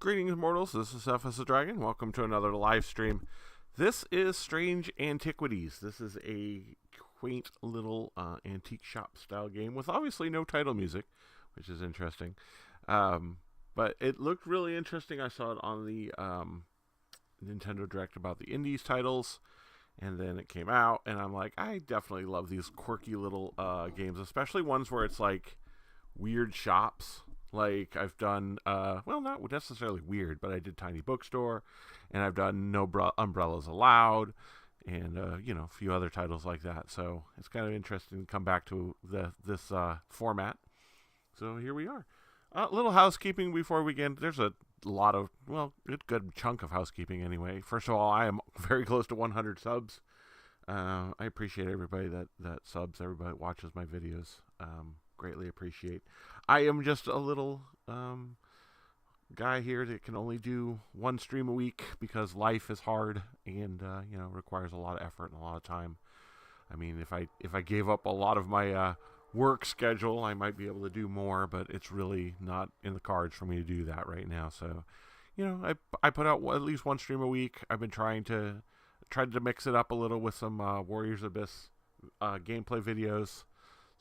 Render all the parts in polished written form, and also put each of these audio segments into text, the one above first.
Greetings, mortals. This is Zephus the Dragon. Welcome to another live stream. This is Strange Antiquities. This is a quaint little antique shop style game with obviously no title music, which is interesting. But it looked really interesting. I saw it on the Nintendo Direct about the Indies titles, and then it came out, and I'm like, I definitely love these quirky little games, especially ones where it's like weird shops. Like I've done, well, not necessarily weird, but I did Tiny Bookstore, and I've done No Umbrellas Allowed, and a few other titles like that. So it's kind of interesting to come back to this format. So here we are. Little housekeeping before we begin. There's a lot of, well, a good chunk of housekeeping anyway. First of all, I am very close to 100 subs. I appreciate everybody that subs, everybody that watches my videos. Greatly appreciate. I am just a little guy here that can only do one stream a week because life is hard and requires a lot of effort and a lot of time. I mean, if I gave up a lot of my work schedule, I might be able to do more, but it's really not in the cards for me to do that right now. So, I put out at least one stream a week. I've been trying to mix it up a little with some Warriors Abyss gameplay videos.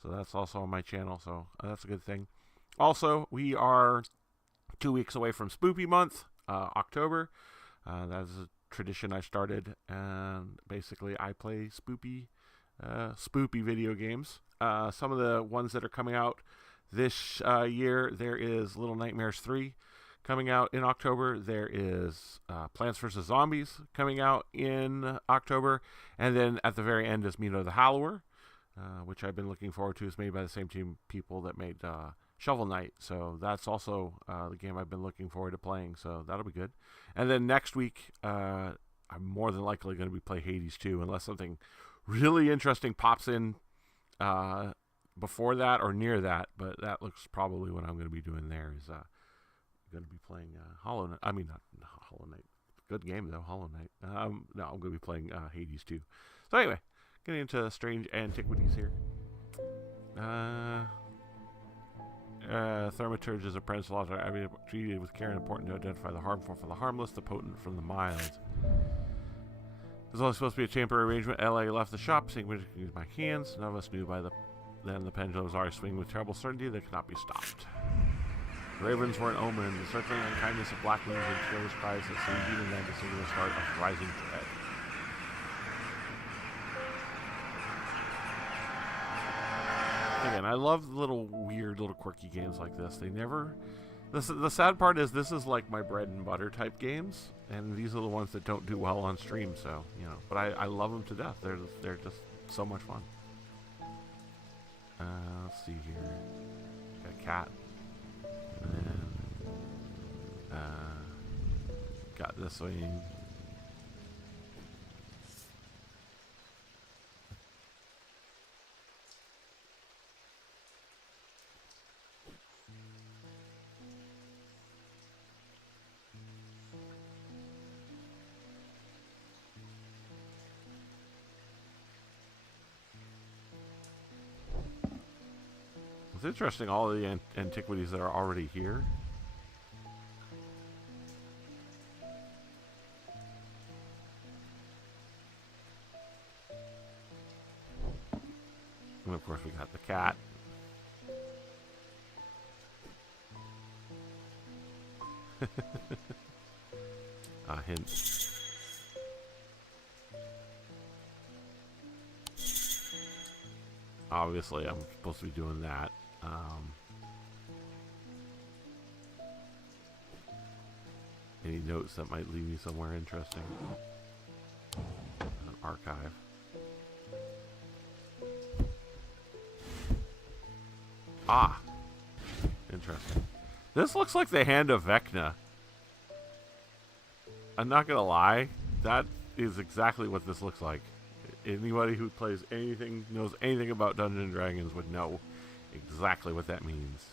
So that's also on my channel, so that's a good thing. Also, we are 2 weeks away from Spoopy Month, October. That is a tradition I started, and basically I play spoopy video games. Some of the ones that are coming out this year, there is Little Nightmares 3 coming out in October. There is Plants vs. Zombies coming out in October. And then at the very end is Mino the Hallower, which I've been looking forward to. It's made by the same people that made Shovel Knight. So that's also the game I've been looking forward to playing. So that'll be good. And then next week, I'm more than likely going to be playing Hades 2, unless something really interesting pops in before that or near that. But that looks probably what I'm going to be doing there is going to be playing Hollow Knight. I mean, not Hollow Knight. Good game, though, Hollow Knight. No, I'm going to be playing Hades 2. So anyway, getting into Strange Antiquities here. Thaumaturge is a apprentice logic. I mean, treated with care and important to identify the harmful from the harmless, the potent from the mild. There's only supposed to be a temporary arrangement. LA left the shop, seeing which use my hands. None of us knew then the pendulums are swinging with terrible certainty that cannot be stopped. The ravens were an omen. The circling unkindness of black wings and cheerless cries that seemed even then to signal the start of rising dread. Again, I love little weird, little quirky games like this. The sad part is this is like my bread and butter type games, and these are the ones that don't do well on stream. So but I love them to death. They're just so much fun. Let's see here. Got a cat, and then got this one. It's interesting, all the antiquities that are already here. And of course we got the cat. Hint. Obviously I'm supposed to be doing that. Any notes that might lead me somewhere interesting? An archive. Ah, interesting. This looks like the hand of Vecna. I'm not gonna lie, that is exactly what this looks like. Anybody who plays anything, knows anything about Dungeons and Dragons would know exactly what that means.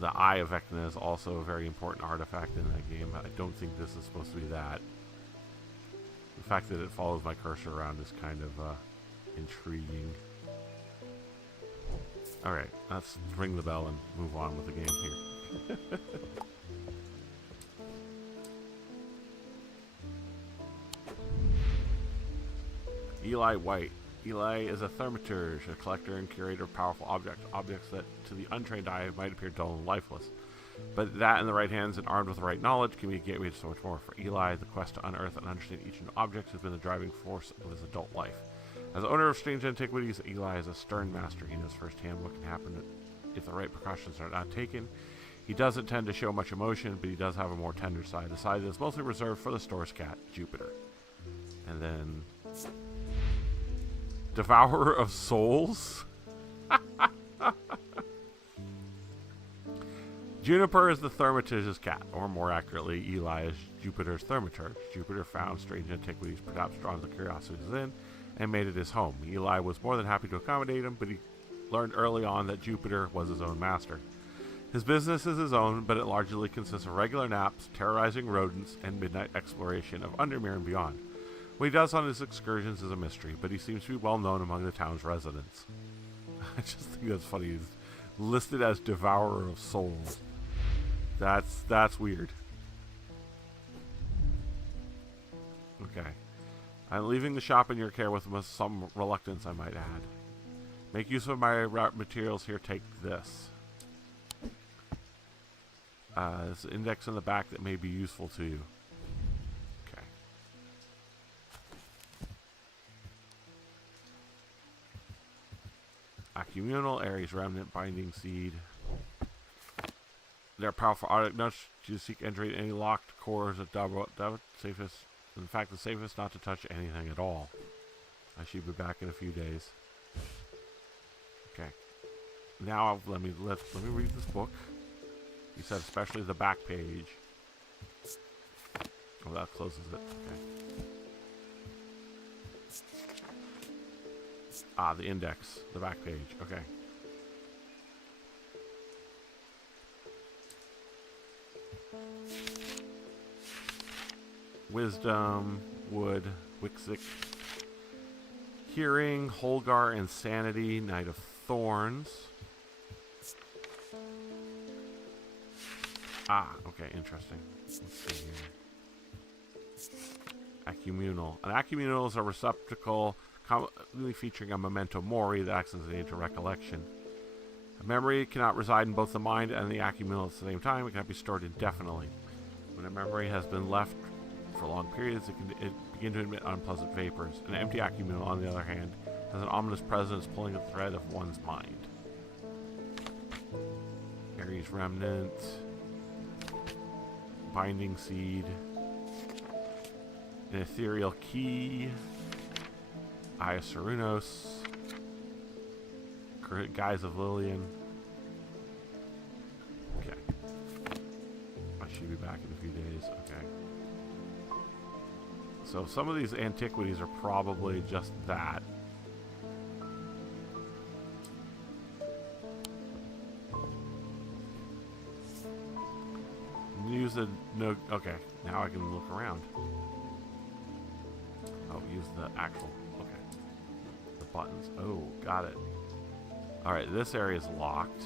The Eye of Vecna is also a very important artifact in that game. I don't think this is supposed to be that. The fact that it follows my cursor around is kind of intriguing. Alright, let's ring the bell and move on with the game here. Eli White. Eli is a thaumaturge, a collector and curator of powerful objects that to the untrained eye might appear dull and lifeless. But that in the right hands and armed with the right knowledge can be a gateway to so much more. For Eli, the quest to unearth and understand each new object has been the driving force of his adult life. As owner of Strange Antiquities, Eli is a stern master. He knows firsthand what can happen if the right precautions are not taken. He doesn't tend to show much emotion, but he does have a more tender side, a side that's mostly reserved for the store's cat, Jupiter. And then... Devourer of Souls? Juniper is the thaumaturge's cat, or more accurately, Eli is Jupiter's thaumaturge. Jupiter found Strange Antiquities, perhaps drawn to curiosity within, and made it his home. Eli was more than happy to accommodate him, but he learned early on that Jupiter was his own master. His business is his own, but it largely consists of regular naps, terrorizing rodents, and midnight exploration of Undermere and beyond. What he does on his excursions is a mystery, but he seems to be well known among the town's residents. I just think that's funny. He's listed as Devourer of Souls. That's weird. Okay. I'm leaving the shop in your care with some reluctance, I might add. Make use of my materials here. Take this. There's an index in the back that may be useful to you. Okay. Accumunal, Ares Remnant, Binding Seed. They're powerful arctic to seek entry in any locked cores of safest. In fact, the safest not to touch anything at all. I should be back in a few days. Okay. Now let me read this book. He said especially the back page. Oh, that closes it. Okay. Ah, the index. The back page. Okay. Wisdom, Wood, Wixic, Hearing, Holgar, Insanity, Knight of Thorns. Ah, okay, interesting. Let's see here. Accumunal. An accumunal is a receptacle commonly featuring a memento mori that acts as an aid to recollection. A memory cannot reside in both the mind and the accumunal at the same time. It cannot be stored indefinitely. When a memory has been left for long periods, it can begin to emit unpleasant vapors. An empty accumunal, on the other hand, has an ominous presence pulling a thread of one's mind. Ares Remnant, Binding Seed, an Ethereal Key, Eye of Cernunnos, Guise of Lillian. Okay. I should be back in a few days. Okay. So some of these antiquities are probably just that. Use the no. Okay, now I can look around. Oh, use the actual. Okay, the buttons. Oh, got it. All right, this area is locked.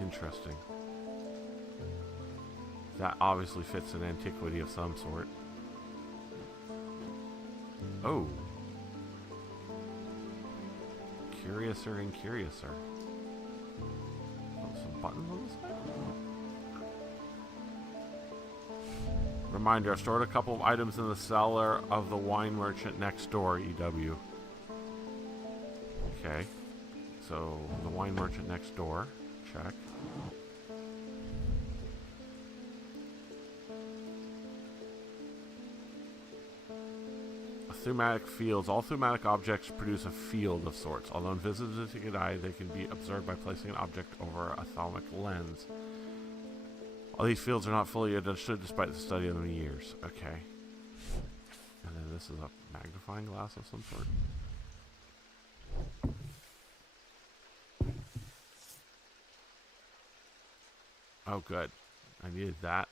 Interesting. That obviously fits an antiquity of some sort. Oh. Curiouser and Curiouser. Oh, some buttons on this side? Reminder, I've stored a couple of items in the cellar of the wine merchant next door, EW. Okay. So, the wine merchant next door. Check. Thematic fields. All thematic objects produce a field of sorts. Although invisible to the naked eye, they can be observed by placing an object over a thalamic lens. All these fields are not fully understood despite the study of them in years. Okay. And then this is a magnifying glass of some sort. Oh, good. I needed that.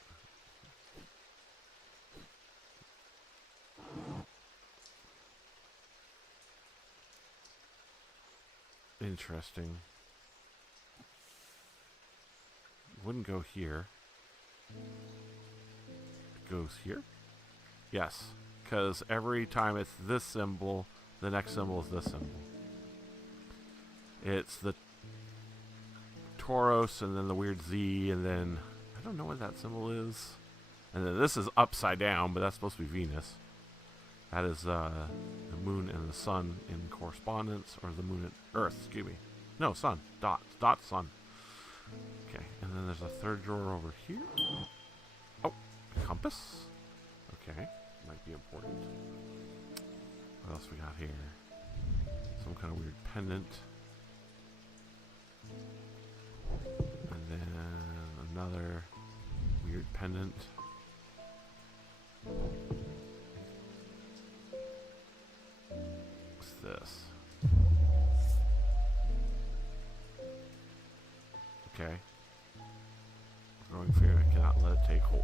Interesting. Wouldn't go here. It goes here? Yes. Because every time it's this symbol, the next symbol is this symbol. It's the Tauros and then the weird Z and then I don't know what that symbol is. And then this is upside down, but that's supposed to be Venus. That is the moon and the sun in correspondence, or the moon and Earth, excuse me. No, sun. Dot, sun. Okay, and then there's a third drawer over here. Oh, a compass. Okay, might be important. What else we got here? Some kind of weird pendant. And then another weird pendant. What's this? Okay. Growing fear, I cannot let it take hold.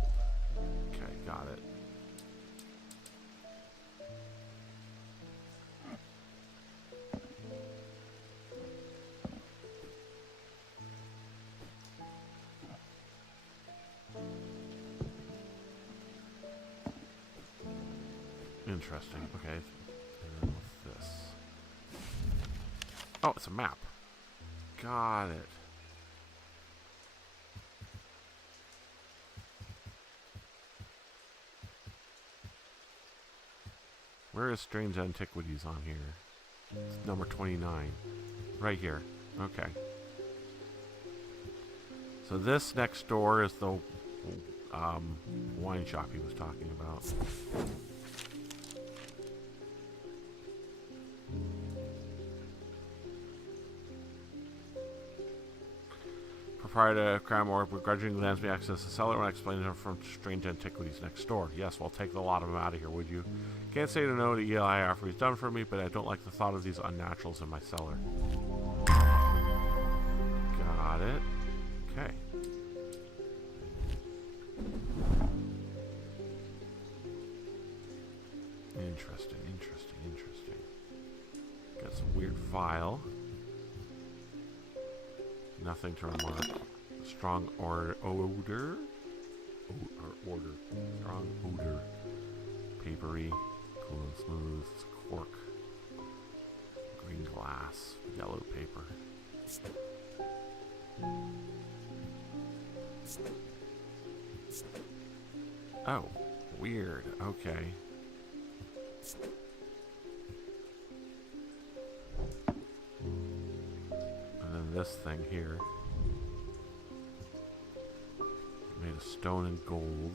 Okay, got it. Interesting. Okay. And then what's this? Oh, it's a map. Got it. Where is Strange Antiquities on here? It's number 29. Right here. Okay. So this next door is the wine shop he was talking about. Prior to crime or begrudgingly grants me access to cellar when I explain them from Strange Antiquities next door. Yes, well, take the lot of them out of here, would you? Can't say to no to Eli after he's done for me, but I don't like the thought of these unnaturals in my cellar. Got it. Okay. Interesting, interesting, interesting. Got some weird vial. Nothing to remark. Strong odor. Order. Strong odor. Papery. Cool and smooth. It's cork. Green glass. Yellow paper. Oh. Weird. Okay. This thing here made of stone and gold.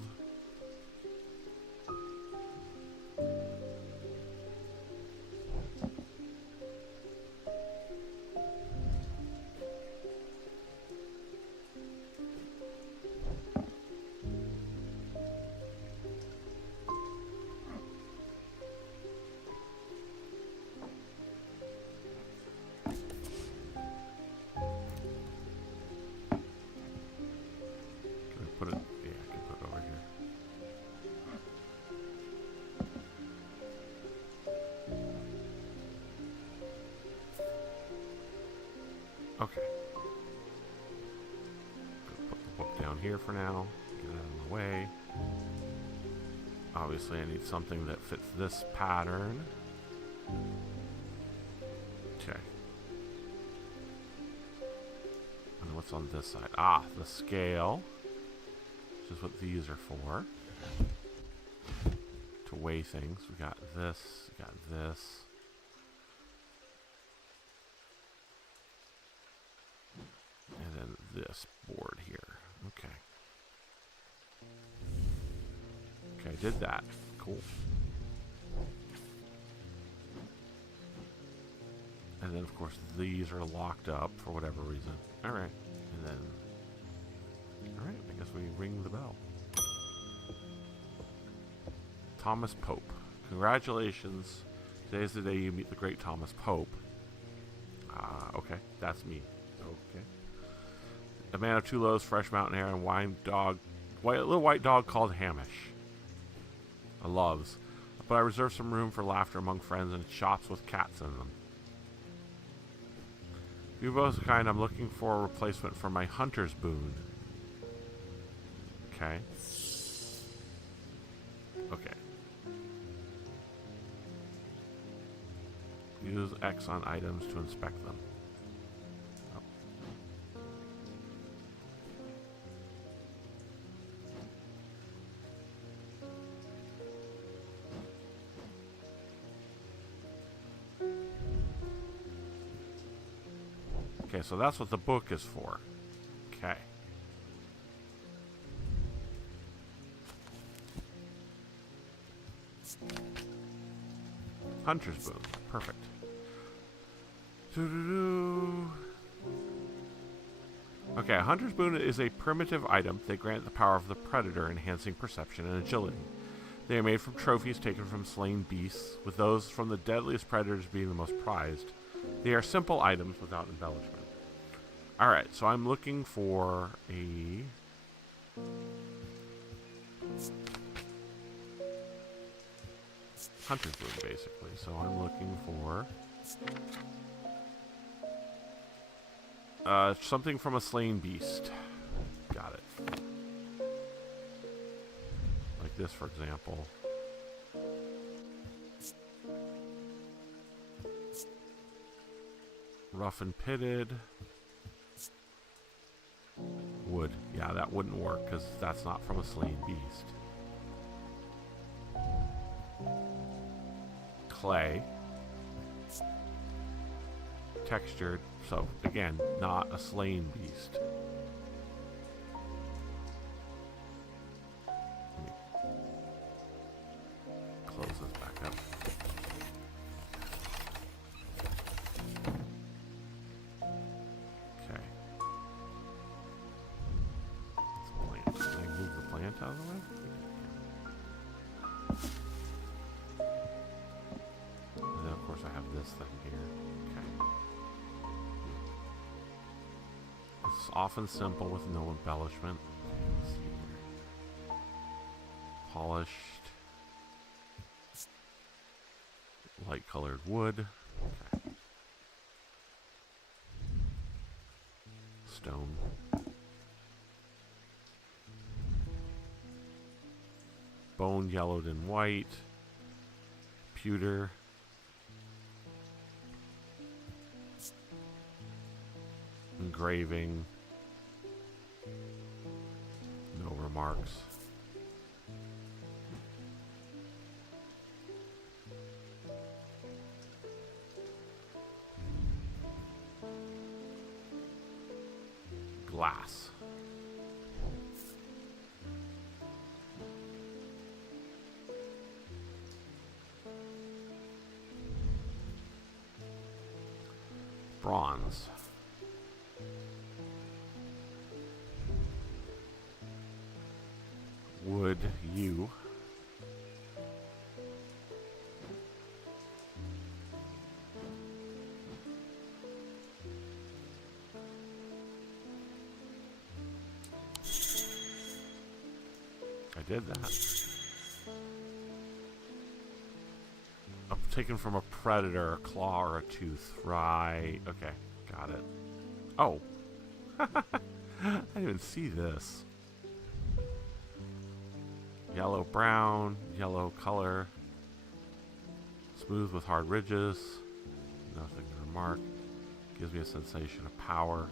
Okay. Put the book down here for now. Get it out of the way. Obviously, I need something that fits this pattern. Okay. And what's on this side? Ah, the scale. Which is what these are for. To weigh things. We got this. We got this. And then this board here. Okay. Okay, I did that. Cool. And then, of course, these are locked up for whatever reason. Alright. And then... Alright, I guess we ring the bell. Thomas Pope. Congratulations. Today's the day you meet the great Thomas Pope. Okay, that's me. Okay. A man of two loaves, fresh mountain air, and little white dog called Hamish. I loves. But I reserve some room for laughter among friends and shops with cats in them. If you're both kind, I'm looking for a replacement for my hunter's boon. Okay. Okay. Use X on items to inspect them. Okay, so that's what the book is for. Okay. Hunter's boon. Perfect. Okay, a hunter's boon is a primitive item. They grant the power of the predator, enhancing perception and agility. They are made from trophies taken from slain beasts, with those from the deadliest predators being the most prized. They are simple items without embellishment. Alright, so I'm looking for a... hunter's boon, basically. So I'm looking for... something from a slain beast. Got it. Like this, for example. Rough and pitted. Wood. Yeah, that wouldn't work because that's not from a slain beast. Clay. Textured. So, again, not a slain beast. Let me close this back up. Okay. It's a plant. Can I move the plant out of the way? And then, of course, I have this thing here. Okay. It's often simple with no embellishment. Let's see here. Polished. Light colored wood. Okay. Stone. Bone yellowed and white. Pewter. Engraving. No remarks. Glass. Bronze. Would you I did that. Taken from a predator, a claw, or a tooth. Right. Okay. Got it. Oh. I didn't even see this. Yellow brown, yellow color. Smooth with hard ridges. Nothing to remark. Gives me a sensation of power.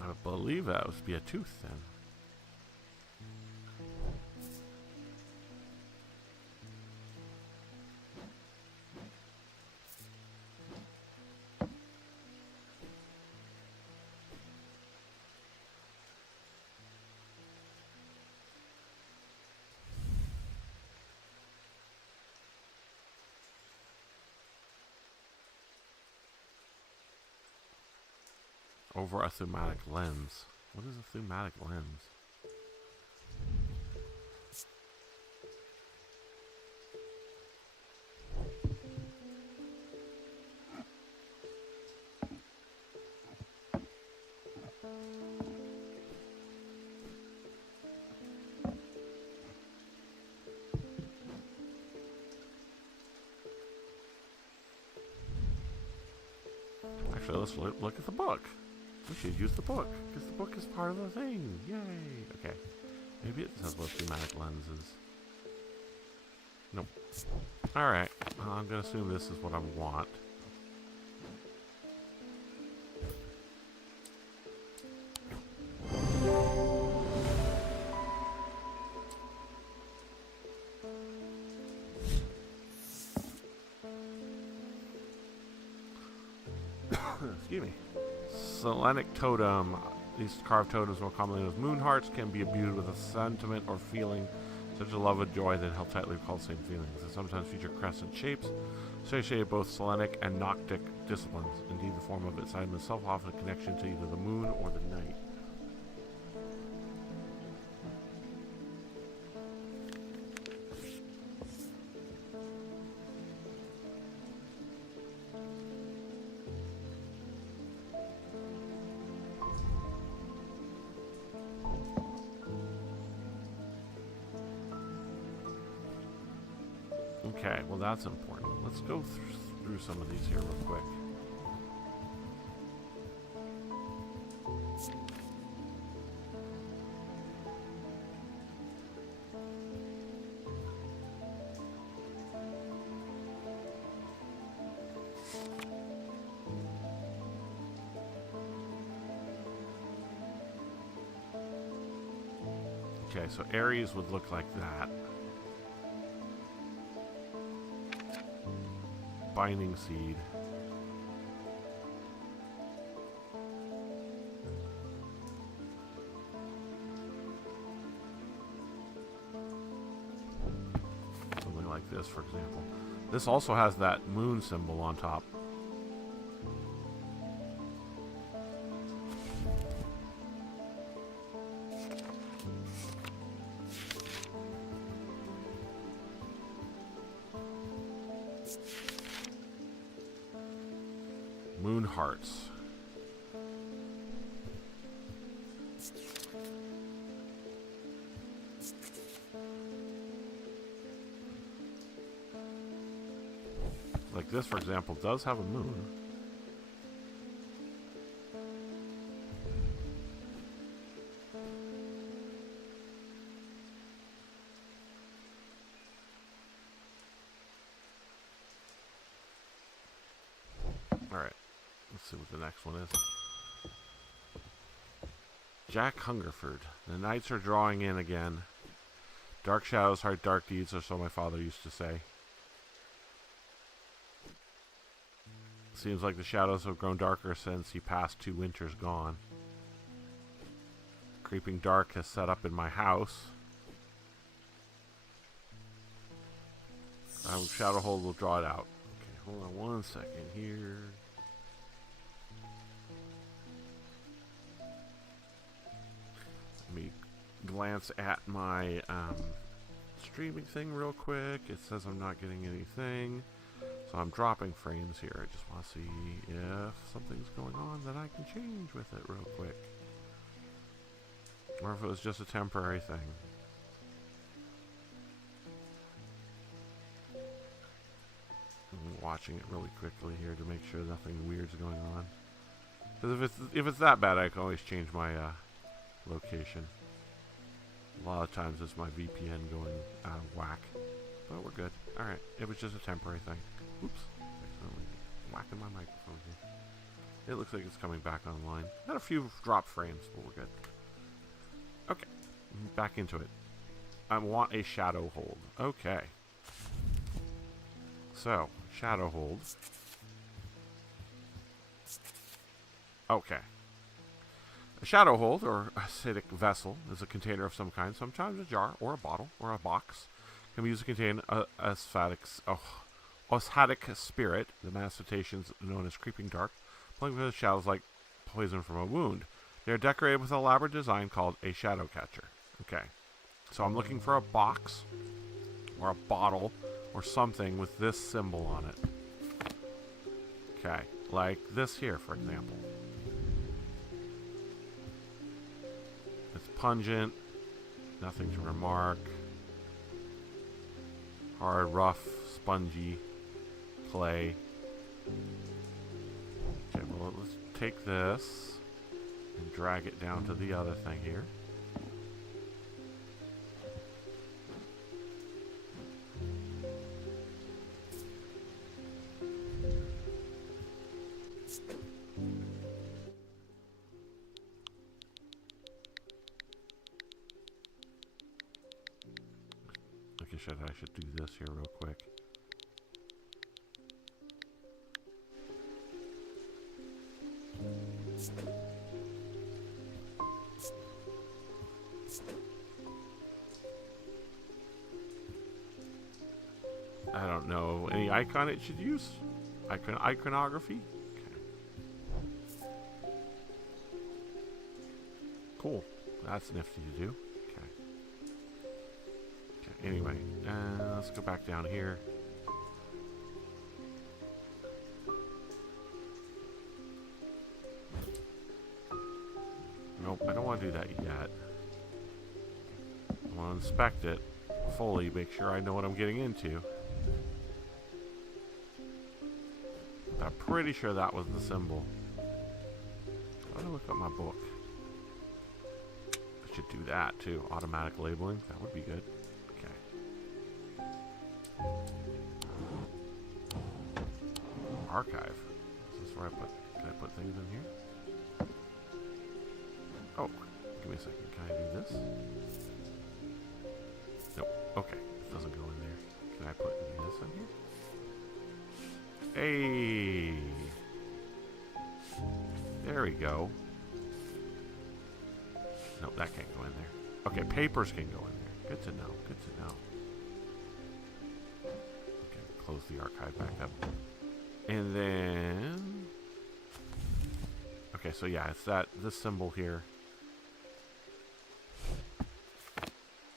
I believe that would be a tooth then. Over a thematic lens. What is a thematic lens? Actually, let's look at the book. We should use the book, because the book is part of the thing. Yay! Okay. Maybe it says what thematic lens is. Nope. Alright. I'm going to assume this is what I want. Excuse me. Selenic totem. These carved totems, more commonly known as moon hearts, can be imbued with a sentiment or feeling such a love of joy that held tightly recall the same feelings. They sometimes feature crescent shapes, associated both Selenic and Noctic disciplines. Indeed, the form of its item itself often a connection to either the moon or the night. Okay, well that's important. Let's go through some of these here real quick. Okay, so Aries would look like that. Binding seed. Something like this, for example. This also has that moon symbol on top. Moon hearts. Like this, for example, does have a moon. Alright. Let's see what the next one is. Jack Hungerford. The nights are drawing in again. Dark shadows heart dark deeds, or so my father used to say. Seems like the shadows have grown darker since he passed 2 winters gone. Creeping dark has set up in my house. Shadowhold will draw it out. Okay, hold on one second here. Let me glance at my streaming thing real quick. It says I'm not getting anything. So I'm dropping frames here. I just want to see if something's going on that I can change with it real quick. Or if it was just a temporary thing. I'm watching it really quickly here to make sure nothing weird's going on. Because if it's that bad, I can always change my location. A lot of times it's my VPN going out of whack. But we're good. Alright, it was just a temporary thing. Oops. Accidentally whacking my microphone here. It looks like it's coming back online. Got a few drop frames, but we're good. Okay. Back into it. I want a shadow hold. Okay. So, shadow hold. Okay. A shadow hold, or acidic vessel, is a container of some kind, sometimes a jar, or a bottle, or a box. Can be used to contain oshatic spirit, the manifestations known as creeping dark, playing with the shadows like poison from a wound. They are decorated with an elaborate design called a shadow catcher. Okay. So I'm looking for a box or a bottle or something with this symbol on it. Okay. Like this here, for example. It's pungent. Nothing to remark. Hard, rough, spongy, clay. Okay, well, let's take this and drag it down to the other thing here. I should do this here real quick. I don't know. Any icon it should use? Iconography? Okay. Cool. That's nifty to do. Anyway, let's go back down here. Nope, I don't want to do that yet. I want to inspect it fully, make sure I know what I'm getting into. But I'm pretty sure that was the symbol. Let me look at my book. I should do that too. Automatic labeling, that would be good. Archive. Is this where can I put things in here? Oh, give me a second. Can I do this? Nope. Okay. It doesn't go in there. Can I put this in here? Hey! There we go. Nope, that can't go in there. Okay, papers can go in there. Good to know. Good to know. Okay, close the archive back up. And then... Okay, so yeah, it's this symbol here.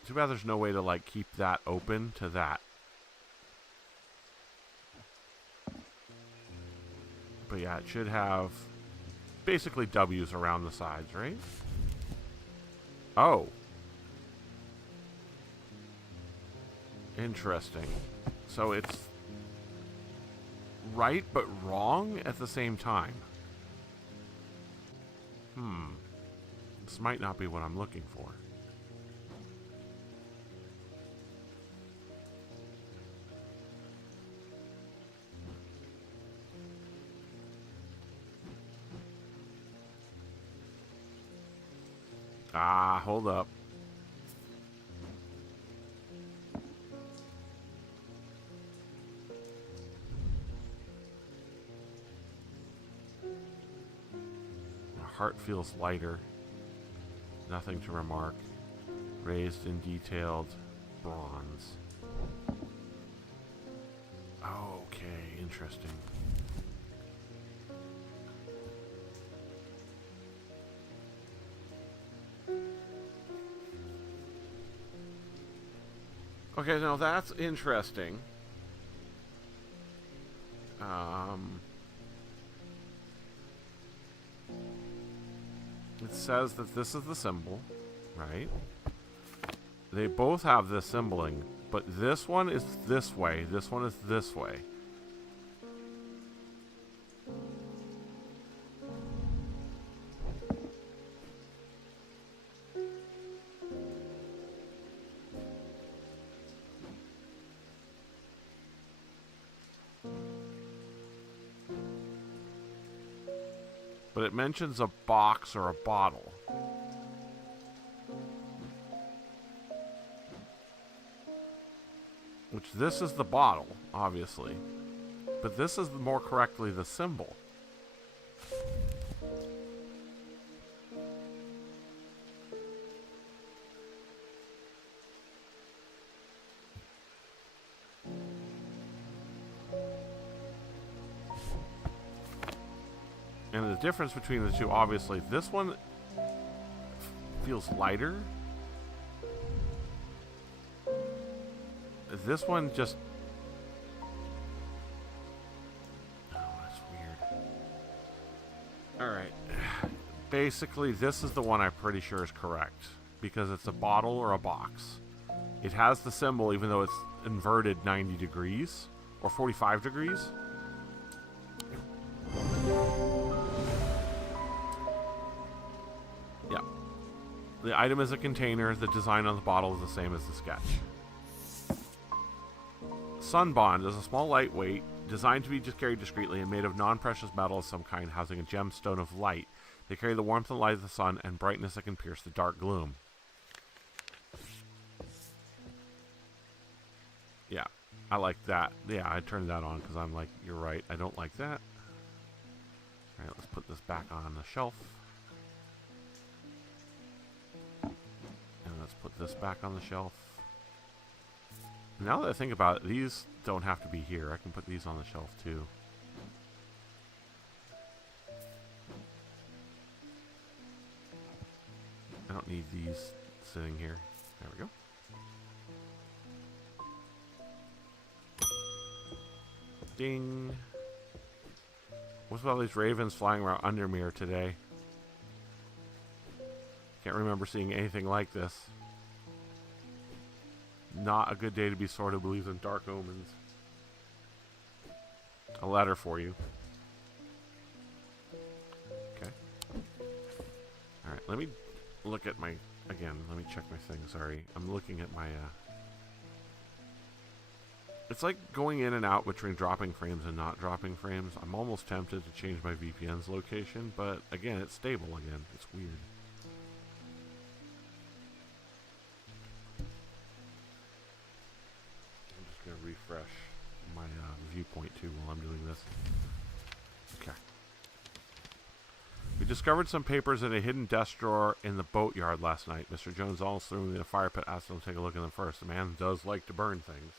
Too bad there's no way to, like, keep that open to that. But yeah, it should have basically W's around the sides, right? Oh. Interesting. So it's right but wrong at the same time. This might not be what I'm looking for. Ah, hold up. Heart feels lighter. Nothing to remark. Raised and detailed bronze. Okay, interesting. Okay, now that's interesting. It says that this is the symbol, right? They both have this symboling, but this one is this way, this one is this way. But it mentions a box or a bottle. Which this is the bottle, obviously. But this is more correctly the symbol. And the difference between the two, obviously, this one feels lighter. This one just... Oh, that's weird. Alright. Basically, this is the one I'm pretty sure is correct. Because it's a bottle or a box. It has the symbol even though it's inverted 90 degrees. Or 45 degrees. Yeah. The item is a container. The design on the bottle is the same as the sketch. Sunbond is a small lightweight, designed to be just carried discreetly and made of non-precious metal of some kind, housing a gemstone of light. They carry the warmth and light of the sun and brightness that can pierce the dark gloom. Yeah, I like that. Yeah, I turned that on because I'm like, you're right, I don't like that. Alright, let's put this back on the shelf. And let's put this back on the shelf. Now that I think about it, these don't have to be here. I can put these on the shelf too. I don't need these sitting here. There we go. Ding. What's with all these ravens flying around under me today? Can't remember seeing anything like this. Not a good day to be sort of believes in dark omens. A letter for you. Okay. Alright, let me look at my... Again, let me check my thing, sorry. I'm looking at my... It's like going in and out between dropping frames and not dropping frames. I'm almost tempted to change my VPN's location, but again, it's stable again. It's weird. I'm just going to refresh my viewpoint too while I'm doing this. Okay. We discovered some papers in a hidden desk drawer in the boatyard last night. Mr. Jones almost threw me in a fire pit, asked him to take a look at them first. The man does like to burn things.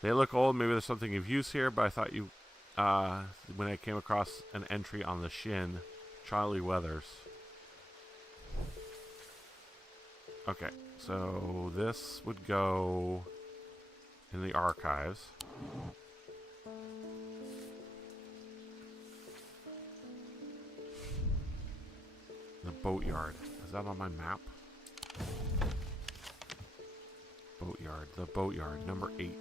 They look old. Maybe there's something of use here, but I thought you... when I came across an entry on the shin, Charlie Weathers. Okay, so this would go in the archives. The boatyard. Is that on my map? Boatyard. The boatyard. Number 8.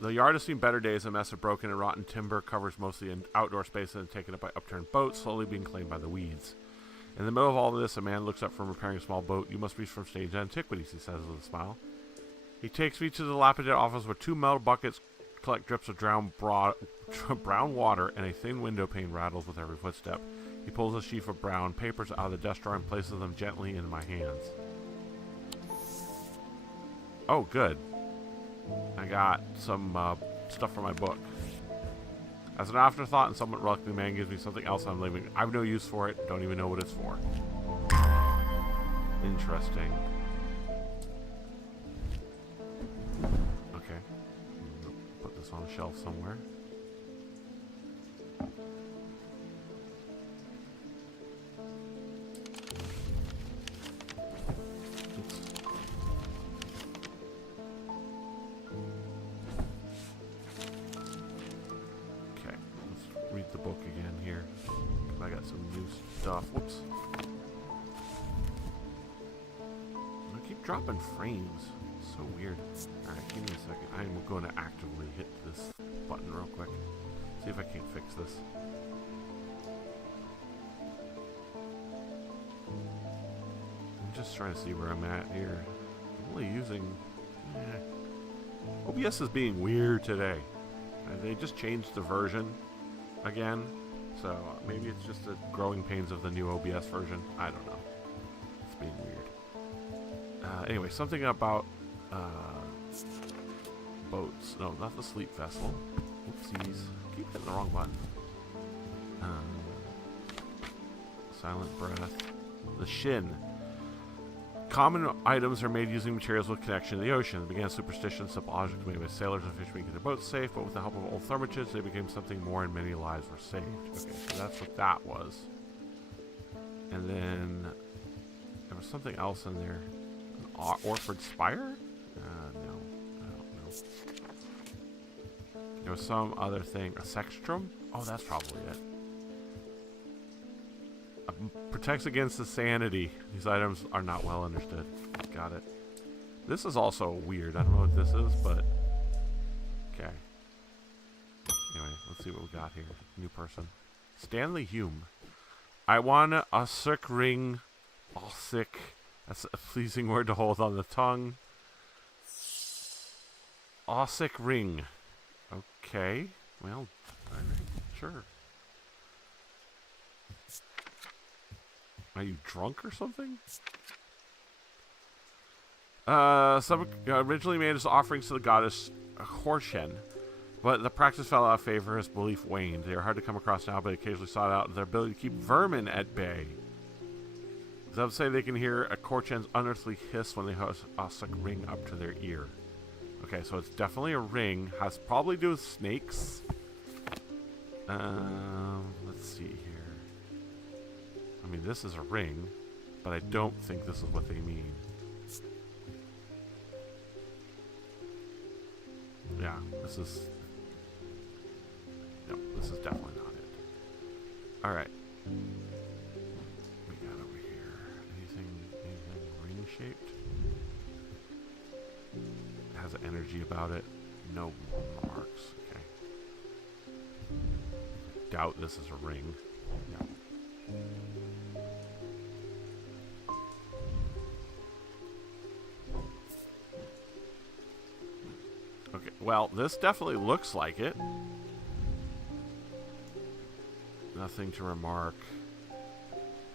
The yard has seen better days. A mess of broken and rotten timber covers mostly an outdoor space and taken up by upturned boats, slowly being claimed by the weeds. In the middle of all of this, a man looks up from repairing a small boat. You must be from Strange Antiquities, he says with a smile. He takes me to the dilapidated office where 2 metal buckets collect drips of brown water, and a thin window pane rattles with every footstep. He pulls a sheaf of brown papers out of the desk drawer and places them gently in my hands. Oh, good. I got some stuff for my book. As an afterthought and somewhat reluctant, the man gives me something else I'm leaving. I have no use for it. Don't even know what it's for. Interesting. Okay. Put this on a shelf somewhere. The book again here. I got some new stuff. Whoops. I keep dropping frames. It's so weird. Alright, give me a second. I'm going to actively hit this button real quick. See if I can't fix this. I'm just trying to see where I'm at here. I'm only using... OBS is being weird today. They just changed the version again, so maybe it's just the growing pains of the new OBS version. I don't know. It's being weird. Anyway, something about boats. No, not the sleep vessel. Oopsies. Keep hitting the wrong button. Silent breath. The shin. Common items are made using materials with connection to the ocean. It began as superstition, simple objects made by sailors and fishermen to keep their boats safe, but with the help of old thermitages, they became something more and many lives were saved. Okay, so that's what that was. And then there was something else in there. An Orford Spire? No, I don't know. There was some other thing. A Sextrum? Oh, that's probably it. Protects against insanity. These items are not well understood. Got it. This is also weird. I don't know what this is, but... Okay. Anyway, let's see what we got here. New person. Stanley Hume. I want a Osik ring. Osik. That's a pleasing word to hold on the tongue. Osik ring. Okay. Well, alright. Sure. Are you drunk or something? Some originally made as offerings to the goddess Horshen, but the practice fell out of favor as belief waned. They are hard to come across now, but occasionally sought out their ability to keep vermin at bay. Some say they can hear a Horshen's unearthly hiss when they host a ring up to their ear. Okay, so it's definitely a ring. Has probably to do with snakes. Let's see here. I mean, this is a ring, but I don't think this is what they mean. Yeah, this is... No, this is definitely not it. Alright. We got over here. Anything ring-shaped? It has an energy about it. No marks. Okay. Doubt this is a ring. No. Okay, well, this definitely looks like it. Nothing to remark.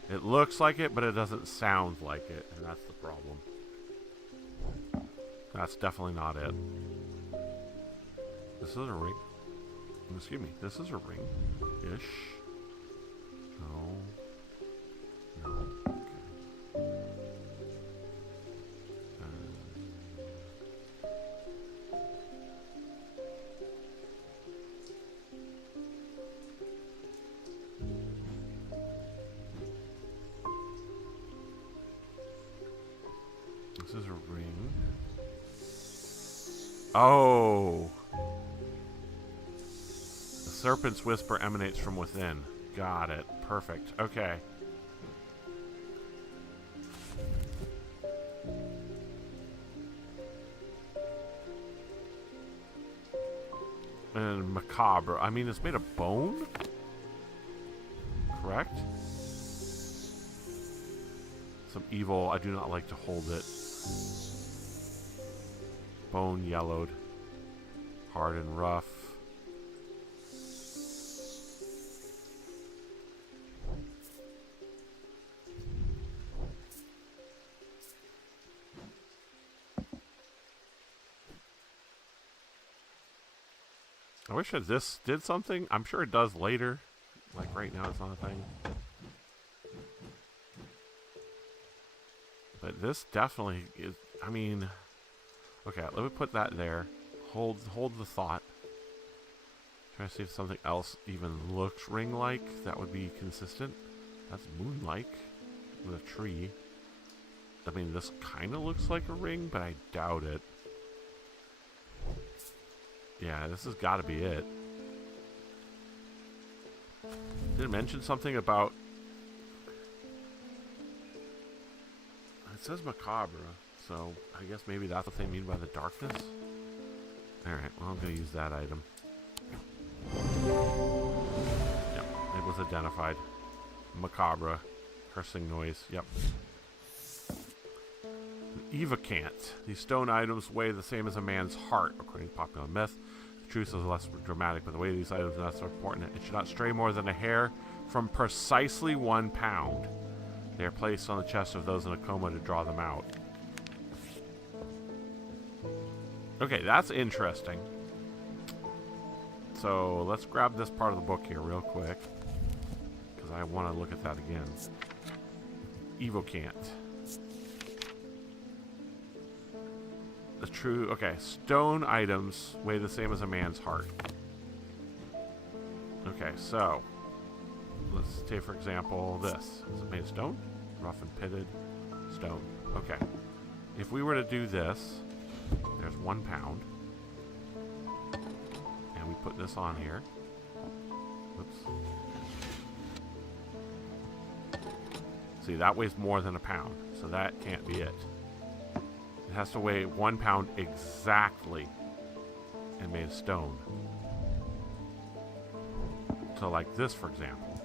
It looks like it, but it doesn't sound like it, and that's the problem. That's definitely not it. This is a ring. Excuse me, this is a ring-ish. No. No. Okay. This is a ring. Oh! The serpent's whisper emanates from within. Got it. Perfect. Okay. And macabre. I mean, it's made of bone? Correct? Some evil. I do not like to hold it. Bone yellowed. Hard and rough. I wish that this did something. I'm sure it does later. Like right now it's not a thing. But this definitely is, I mean... Okay, let me put that there. Hold the thought. Try to see if something else even looks ring-like. That would be consistent. That's moon-like with a tree. I mean, this kind of looks like a ring, but I doubt it. Yeah, this has got to be it. Did it mention something about... It says macabre, so I guess maybe that's what they mean by the darkness. Alright, well, I'm going to use that item. Yep, it was identified. Macabre. Cursing noise, yep. Evocant. These stone items weigh the same as a man's heart, according to popular myth. The truth is less dramatic, but the weight of these items is not so important. It should not stray more than a hair from precisely 1 pound. They are placed on the chest of those in a coma to draw them out. Okay, that's interesting. So, let's grab this part of the book here real quick. Because I want to look at that again. Evocant. a true... Okay, stone items weigh the same as a man's heart. Okay, so... Let's take, for example, this. Is it made of stone? Rough and pitted stone. Okay. If we were to do this, there's 1 pound. And we put this on here. Oops. See, that weighs more than a pound, so that can't be it. It has to weigh 1 pound exactly and made of stone. So like this, for example.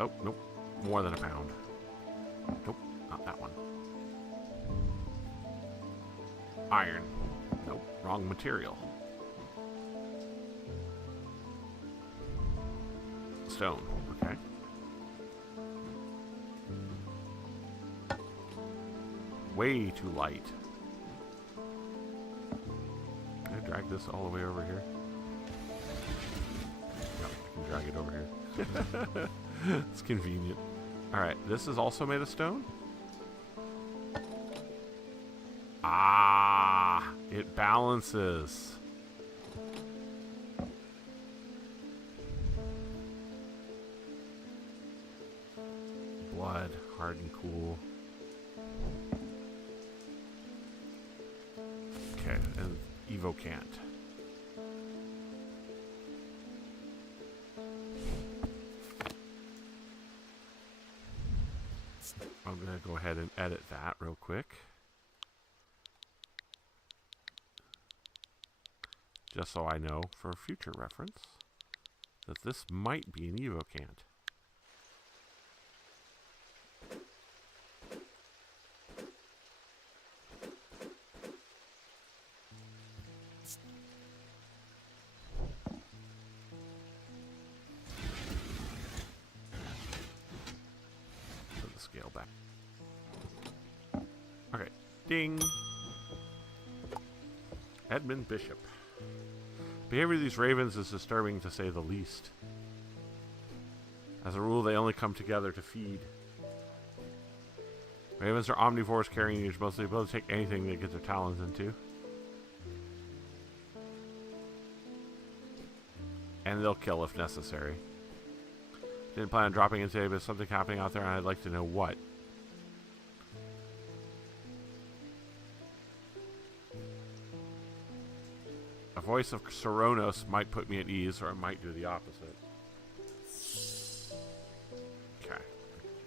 Oh, nope. More than a pound. Nope, not that one. Iron. Nope, wrong material. Stone, okay. Way too light. Can I drag this all the way over here? No, I can drag it over here. It's convenient. Alright, this is also made of stone? Ah, it balances. Blood, hard and cool. Okay, and Evo can't. I'm going to go ahead and edit that real quick. Just so I know for future reference that this might be an Evo can't. Scale back. Okay, ding. Edmund Bishop. Behavior of these ravens is disturbing to say the least. As a rule, they only come together to feed. Ravens are omnivores, carrying each mostly able to take anything they get their talons into. And they'll kill if necessary. Didn't plan on dropping in today, but something happening out there and I'd like to know what. A voice of Soronos might put me at ease, or it might do the opposite. Okay.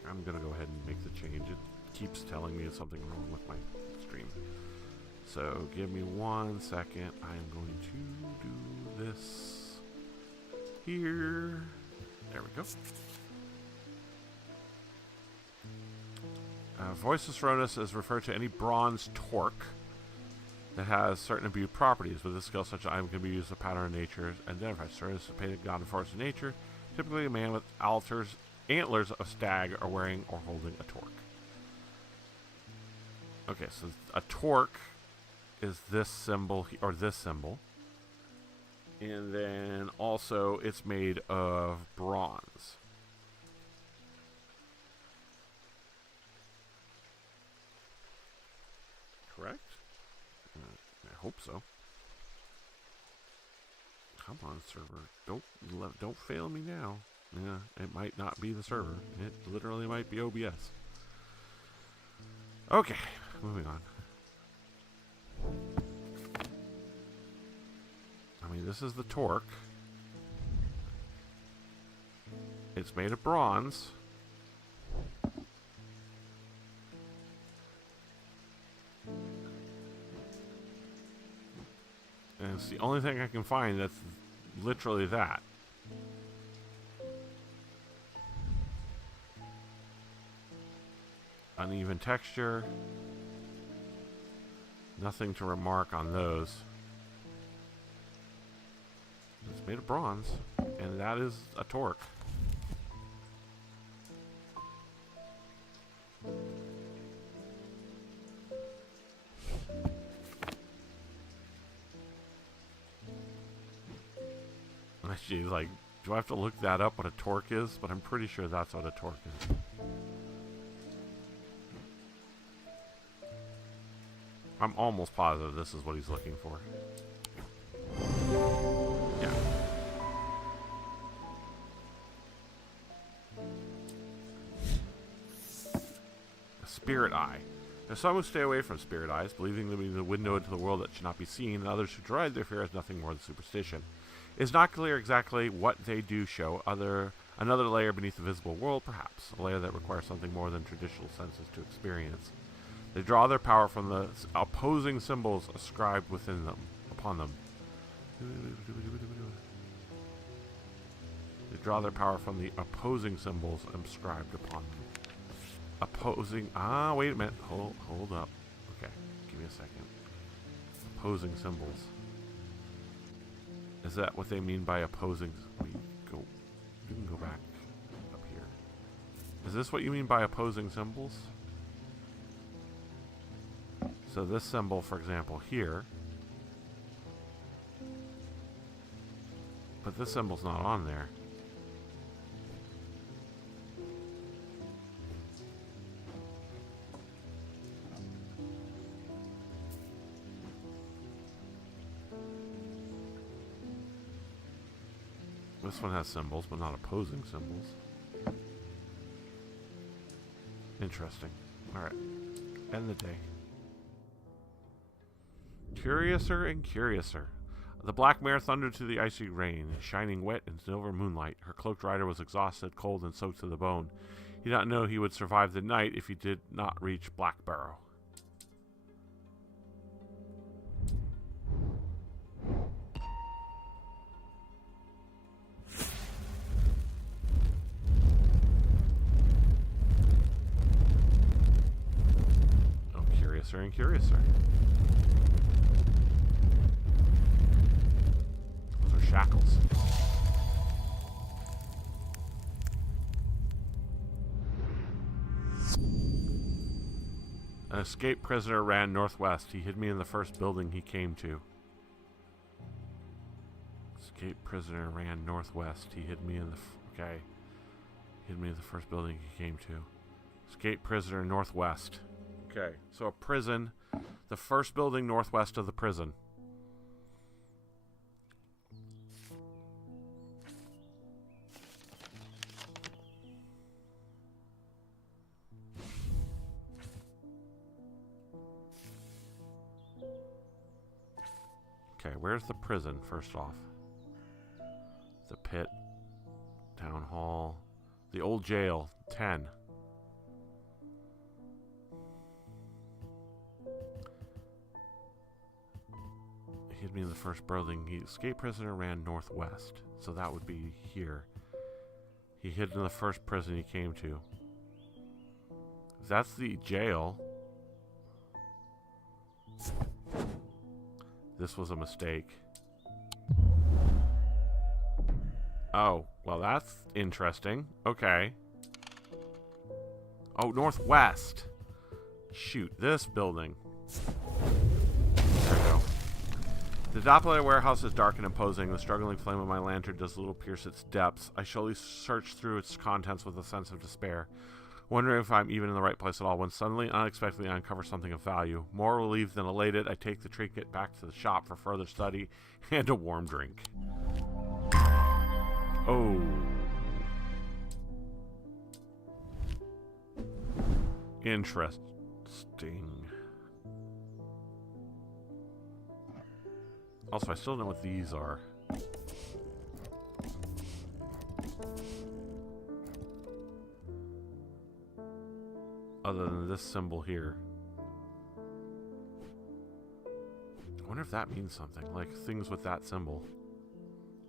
I'm going to go ahead and make the change. It keeps telling me there's something wrong with my stream. So give me 1 second. I am going to do this here. There we go. Voice of Soronos is referred to any bronze torque that has certain imbued properties. With this skill, such an item can be used as a pattern of nature. Identified Soronos is a painted god and force of nature. Typically a man with antlers of stag are wearing or holding a torque. Okay, so a torque is this symbol, or this symbol. And then also it's made of bronze. Correct? I hope so. Come on, server. Don't fail me now. Yeah, it might not be the server. It literally might be OBS. Okay, moving on. I mean, this is the torque. It's made of bronze. And it's the only thing I can find that's literally that. Uneven texture. Nothing to remark on those. It's made of bronze, and that is a torque. Actually, like, do I have to look that up what a torque is? But I'm pretty sure that's what a torque is. I'm almost positive this is what he's looking for. Yeah. A spirit eye. There's some who stay away from spirit eyes, believing them to be the window into the world that should not be seen, and others who dread their fear as nothing more than superstition. It's not clear exactly what they do show, another layer beneath the visible world, perhaps. A layer that requires something more than traditional senses to experience. They draw their power from the opposing symbols ascribed upon them. They draw their power from the opposing symbols inscribed upon them. Wait a minute. Hold up. Okay, give me a second. Opposing symbols. Is that what they mean by opposing? You can go back up here. Is this what you mean by opposing symbols? So this symbol, for example, here. But this symbol's not on there. This one has symbols, but not opposing symbols. Interesting. Alright. End the day. Curiouser and curiouser. The black mare thundered through the icy rain, shining wet in silver moonlight. Her cloaked rider was exhausted, cold, and soaked to the bone. He did not know he would survive the night if he did not reach Black Barrow. Oh, curiouser and curiouser. Shackles. An escaped prisoner ran northwest. He hid me in the first building he came to. Escaped prisoner ran northwest. He hid me in the hid me in the first building he came to. Escaped prisoner northwest. Okay, so a prison, the first building northwest of the prison. Okay, where's the prison, first off? The pit, town hall, the old jail, 10. He hid me in the first building. He escaped prisoner ran northwest, so that would be here. He hid in the first prison he came to. If that's the jail. This was a mistake. Oh, well that's interesting. Okay. Oh, northwest. Shoot, this building. There we go. The Doppler warehouse is dark and imposing. The struggling flame of my lantern does little pierce its depths. I slowly search through its contents with a sense of despair, wondering if I'm even in the right place at all, when suddenly, unexpectedly, I uncover something of value. More relieved than elated, I take the trinket back to the shop for further study and a warm drink. Oh. Interesting. Also, I still don't know what these are. Other than this symbol here. I wonder if that means something. Like things with that symbol.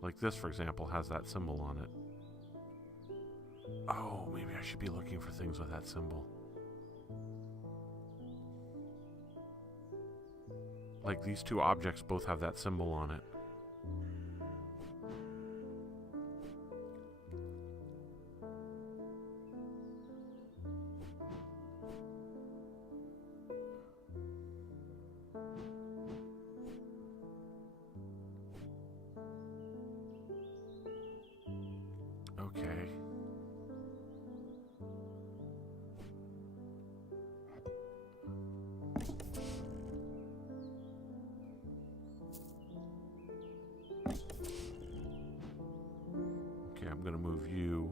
Like this, for example, has that symbol on it. Oh, maybe I should be looking for things with that symbol. Like these two objects both have that symbol on it. Okay. I'm going to move you.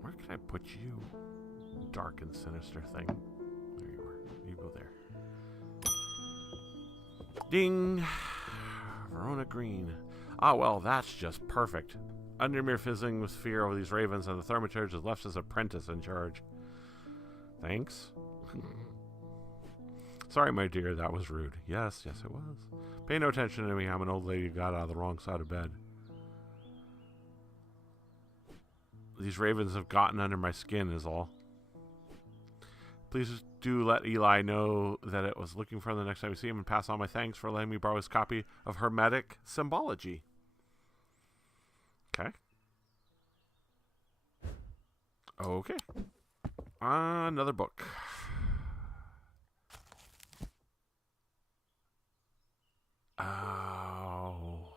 Where can I put you? Dark and sinister thing. There you are. You go there. Ding! Verona Green. Ah, well, that's just perfect. Undermere fizzing with fear over these ravens, and the thaumaturge has left his apprentice in charge. Thanks. Sorry, my dear, that was rude. Yes, yes, it was. Pay no attention to me. I'm an old lady who got out of the wrong side of bed. These ravens have gotten under my skin is all. Please do let Eli know that it was looking for him the next time we see him, and pass on my thanks for letting me borrow his copy of Hermetic Symbology. Okay. Okay. Another book. Oh.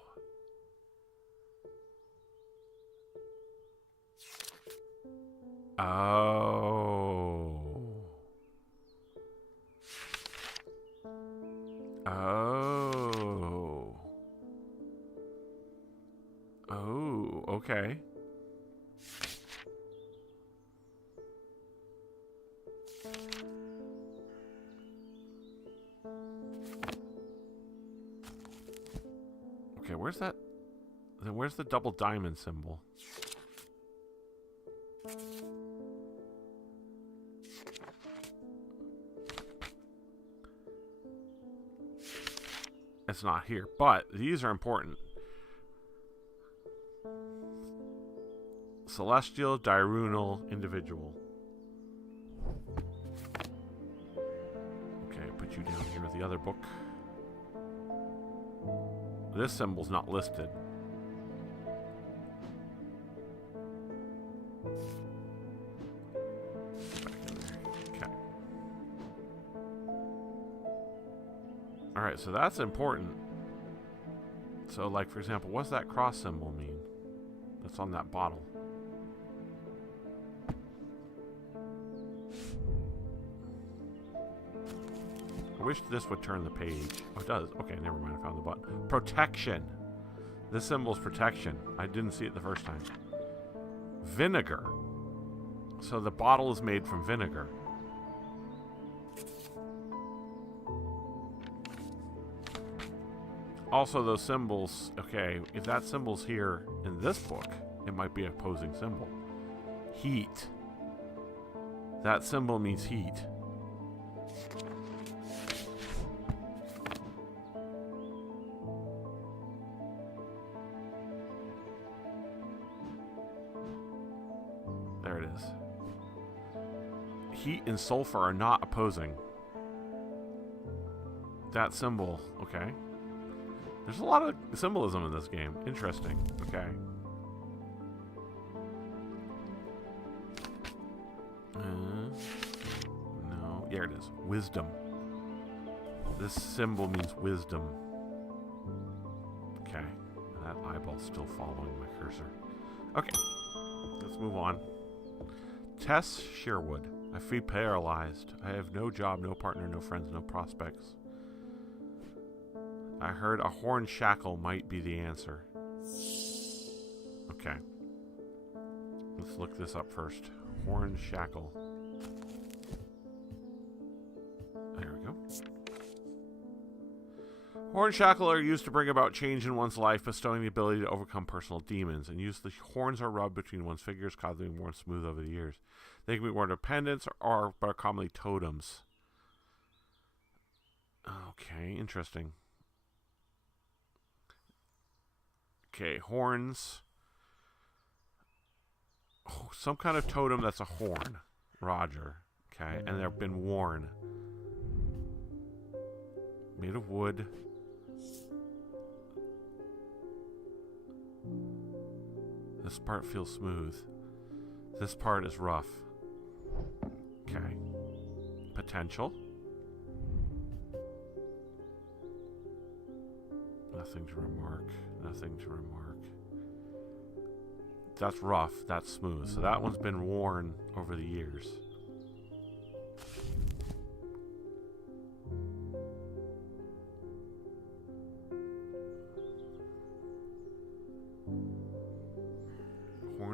Oh. Oh. Oh, okay. Okay, where's that? Then where's the double diamond symbol? It's not here, but these are important. Celestial, diurnal, individual. Okay, put you down here with the other book. This symbol's not listed. Okay. Alright, so that's important. So, like, for example, what's that cross symbol mean? That's on that bottle. I wish this would turn the page. Oh, it does. Okay, never mind. I found the button. Protection. This symbol's protection. I didn't see it the first time. Vinegar. So the bottle is made from vinegar. Also, those symbols. Okay, if that symbol's here in this book, it might be an opposing symbol. Heat. That symbol means heat. There it is. Heat and sulfur are not opposing. That symbol, okay. There's a lot of symbolism in this game. Interesting. Okay. No. Here it is. Wisdom. This symbol means wisdom. Okay. That eyeball's still following my cursor. Okay. Let's move on. Tess Sherwood. I feel paralyzed. I have no job, no partner, no friends, no prospects. I heard a horn shackle might be the answer. Okay. Let's look this up first. Horn shackle. There we go. Horn shackle are used to bring about change in one's life, bestowing the ability to overcome personal demons. And use the horns are rubbed between one's fingers, causing them more smooth over the years. They can be worn as pendants or but are commonly totems. Okay, interesting. Okay, horns. Oh, some kind of totem that's a horn. Roger. Okay, and they've been worn. Made of wood. This part feels smooth. This part is rough. Okay. Potential. Nothing to remark. Nothing to remark. That's rough. That's smooth. So that one's been worn over the years.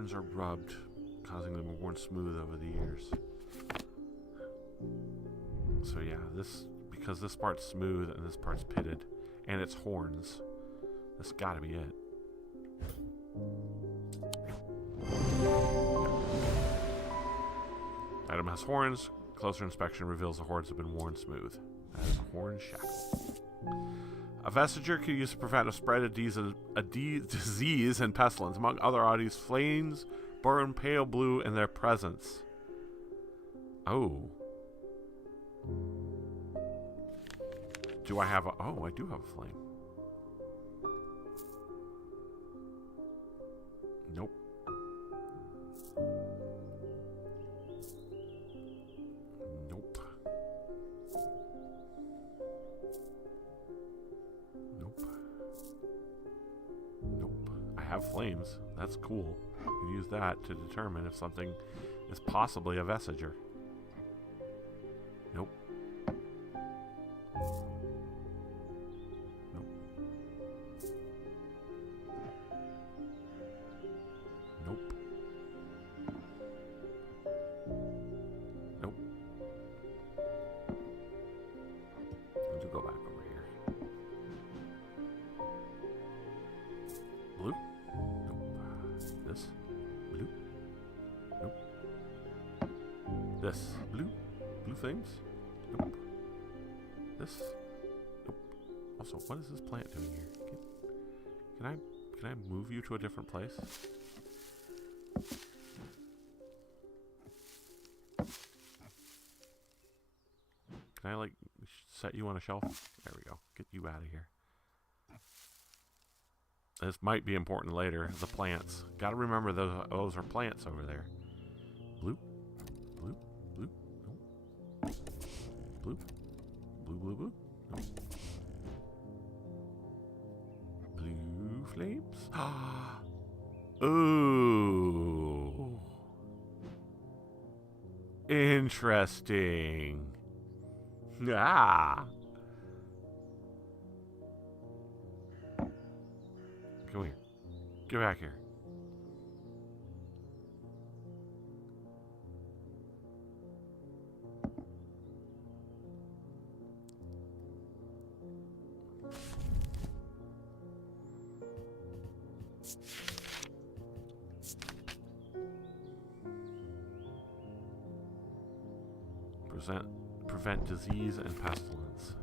horns are rubbed, causing them worn smooth over the years. So yeah, because this part's smooth and this part's pitted, and it's horns. That's gotta be it. Item has horns. Closer inspection reveals the horns have been worn smooth. That is a horn shackle. A vestiger can be used to prevent a spread of disease and pestilence. Among other oddities, flames burn pale blue in their presence. Oh. Do I have a... Oh, I do have a flame. Nope. Nope. Nope. Nope. I have flames. That's cool. I can use that to determine if something is possibly a vestiger. Nope. Nope. Nope. Nope. Need to go back over here. Blue? Nope. This? Blue? Nope. This? Blue? Blue flames? Nope. This? Nope. Also, what is this plant doing here? Can I move you to a different place? Can I, like, set you on a shelf? There we go. Get you out of here. This might be important later. The plants. Gotta remember those are plants over there. Blue? Blue? Blue? No. Blue? Blue, blue, blue? No. Blue flames? Ooh. Interesting. Ah. Come here. Get back here. Prevent disease and pestilence.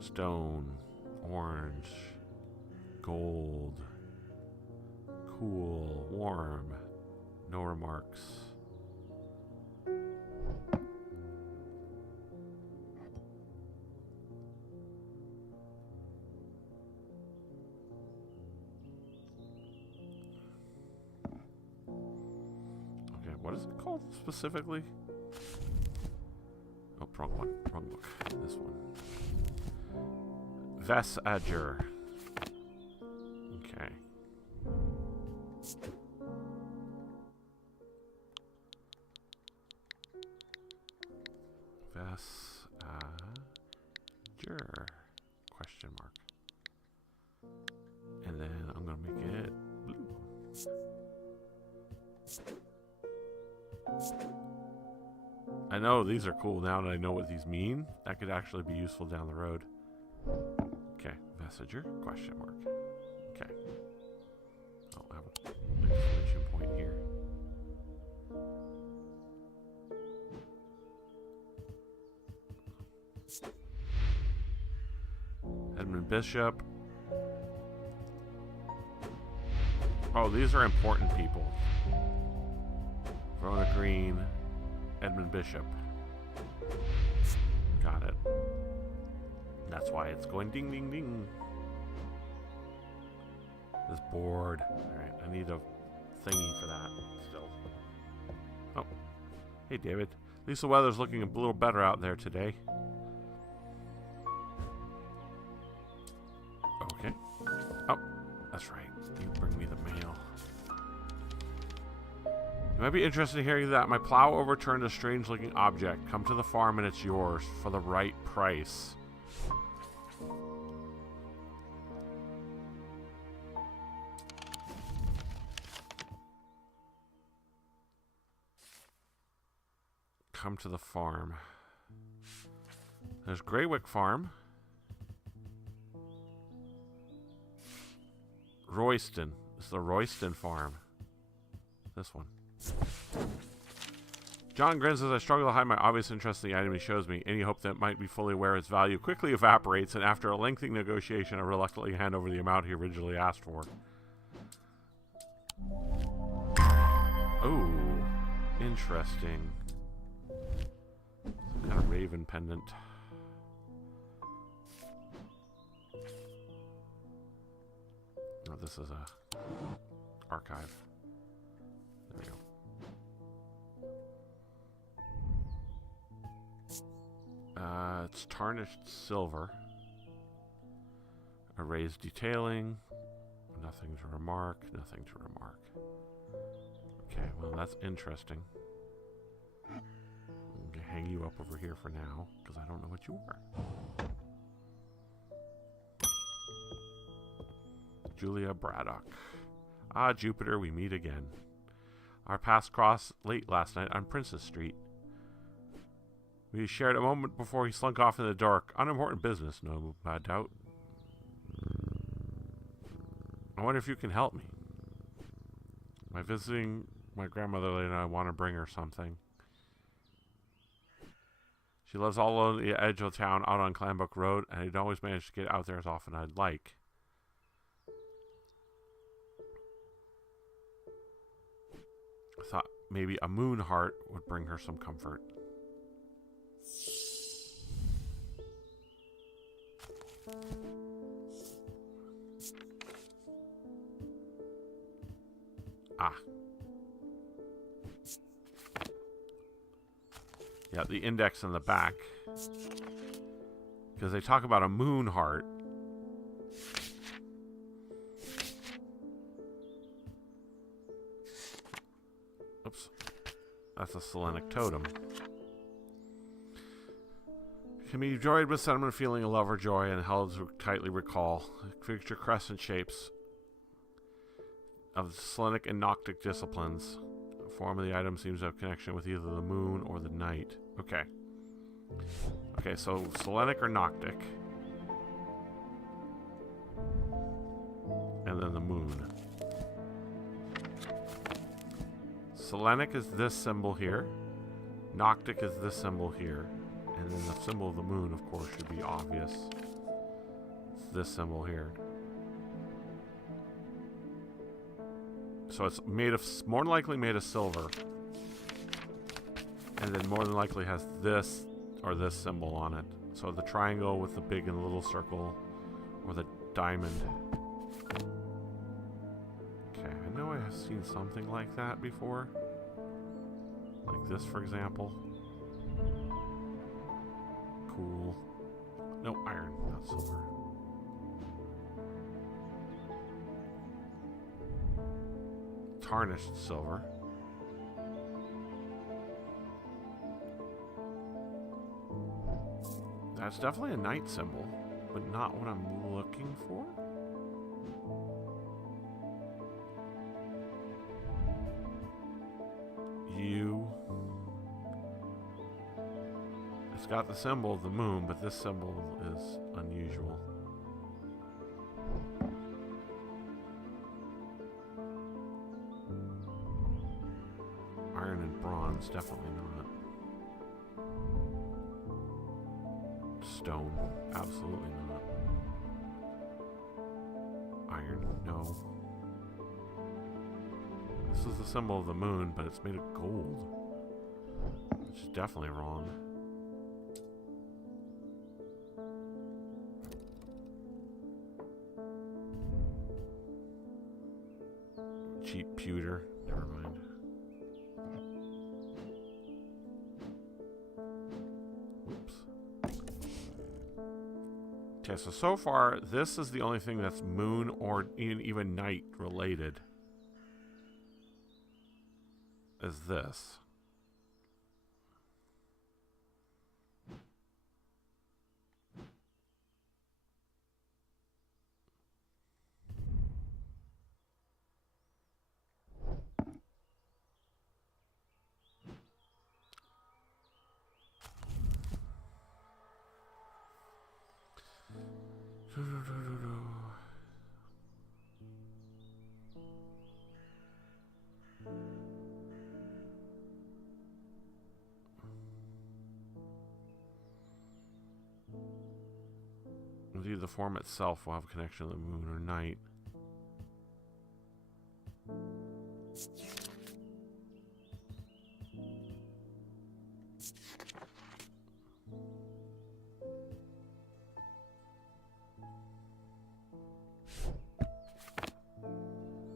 Stone, orange, gold, cool, warm, no remarks. Okay, what is it called specifically? Oh, wrong one. Wrong book. This one. Vestiger. Okay. Vestiger. Question mark. And then I'm going to make it blue. I know these are cool now that I know what these mean. That could actually be useful down the road. Okay, vestiger, question mark. Okay. I'll have an exclamation point here. Edmund Bishop. Oh, these are important people. Verona Green. Edmund Bishop. Got it. That's why it's going ding ding ding. This board. Alright, I need a thingy for that still. Oh. Hey David. At least the weather's looking a little better out there today. Okay. Oh, that's right. You bring me the mail. You might be interested in hearing that my plow overturned a strange-looking object. Come to the farm and it's yours for the right price. come to the farm. There's Greywick Farm. Royston. It's the Royston Farm. This one. John grins as I struggle to hide my obvious interest in the item he shows me. Any hope that might be fully aware of its value quickly evaporates, and after a lengthy negotiation, I reluctantly hand over the amount he originally asked for. Oh, interesting. Some kind of raven pendant. Oh, this is a archive. There we go. It's tarnished silver. Erased detailing. Nothing to remark. Nothing to remark. Okay, well, that's interesting. I'm going to hang you up over here for now, because I don't know what you are. Julia Braddock. Ah, Jupiter, we meet again. Our paths crossed late last night on Princess Street. We shared a moment before he slunk off in the dark. Unimportant business, no doubt. I wonder if you can help me. I'm visiting my grandmother later and I want to bring her something. She lives all along the edge of town out on Clanbrook Road, and I don't always manage to get out there as often as I'd like. I thought maybe a moon heart would bring her some comfort. Ah. Yeah, the index in the back. Because they talk about a moon heart. Oops. That's a Selenic totem. Can be joyed with sentiment, feeling of love or joy, and held to tightly recall. Picture crescent shapes of the Selenic and Noctic disciplines. The form of the item seems to have connection with either the moon or the night. Okay. Okay, so Selenic or Noctic. And then the moon. Selenic is this symbol here. Noctic is this symbol here. And then the symbol of the moon, of course, should be obvious. It's this symbol here. So it's made of, more than likely made of silver. And then more than likely has this or this symbol on it. So the triangle with the big and little circle, or the diamond. Okay, I know I have seen something like that before. Like this, for example. Cool. No, iron, not silver. Tarnished silver. That's definitely a night symbol, but not what I'm looking for. It's got the symbol of the moon, but this symbol is unusual. Iron and bronze, definitely not. Stone, absolutely not. Iron, no. This is the symbol of the moon, but it's made of gold, which is definitely wrong. Cheap pewter, never mind. Whoops. Okay, so far, this is the only thing that's moon or even night related. Is this. Indeed, the form itself will have a connection to the moon or night.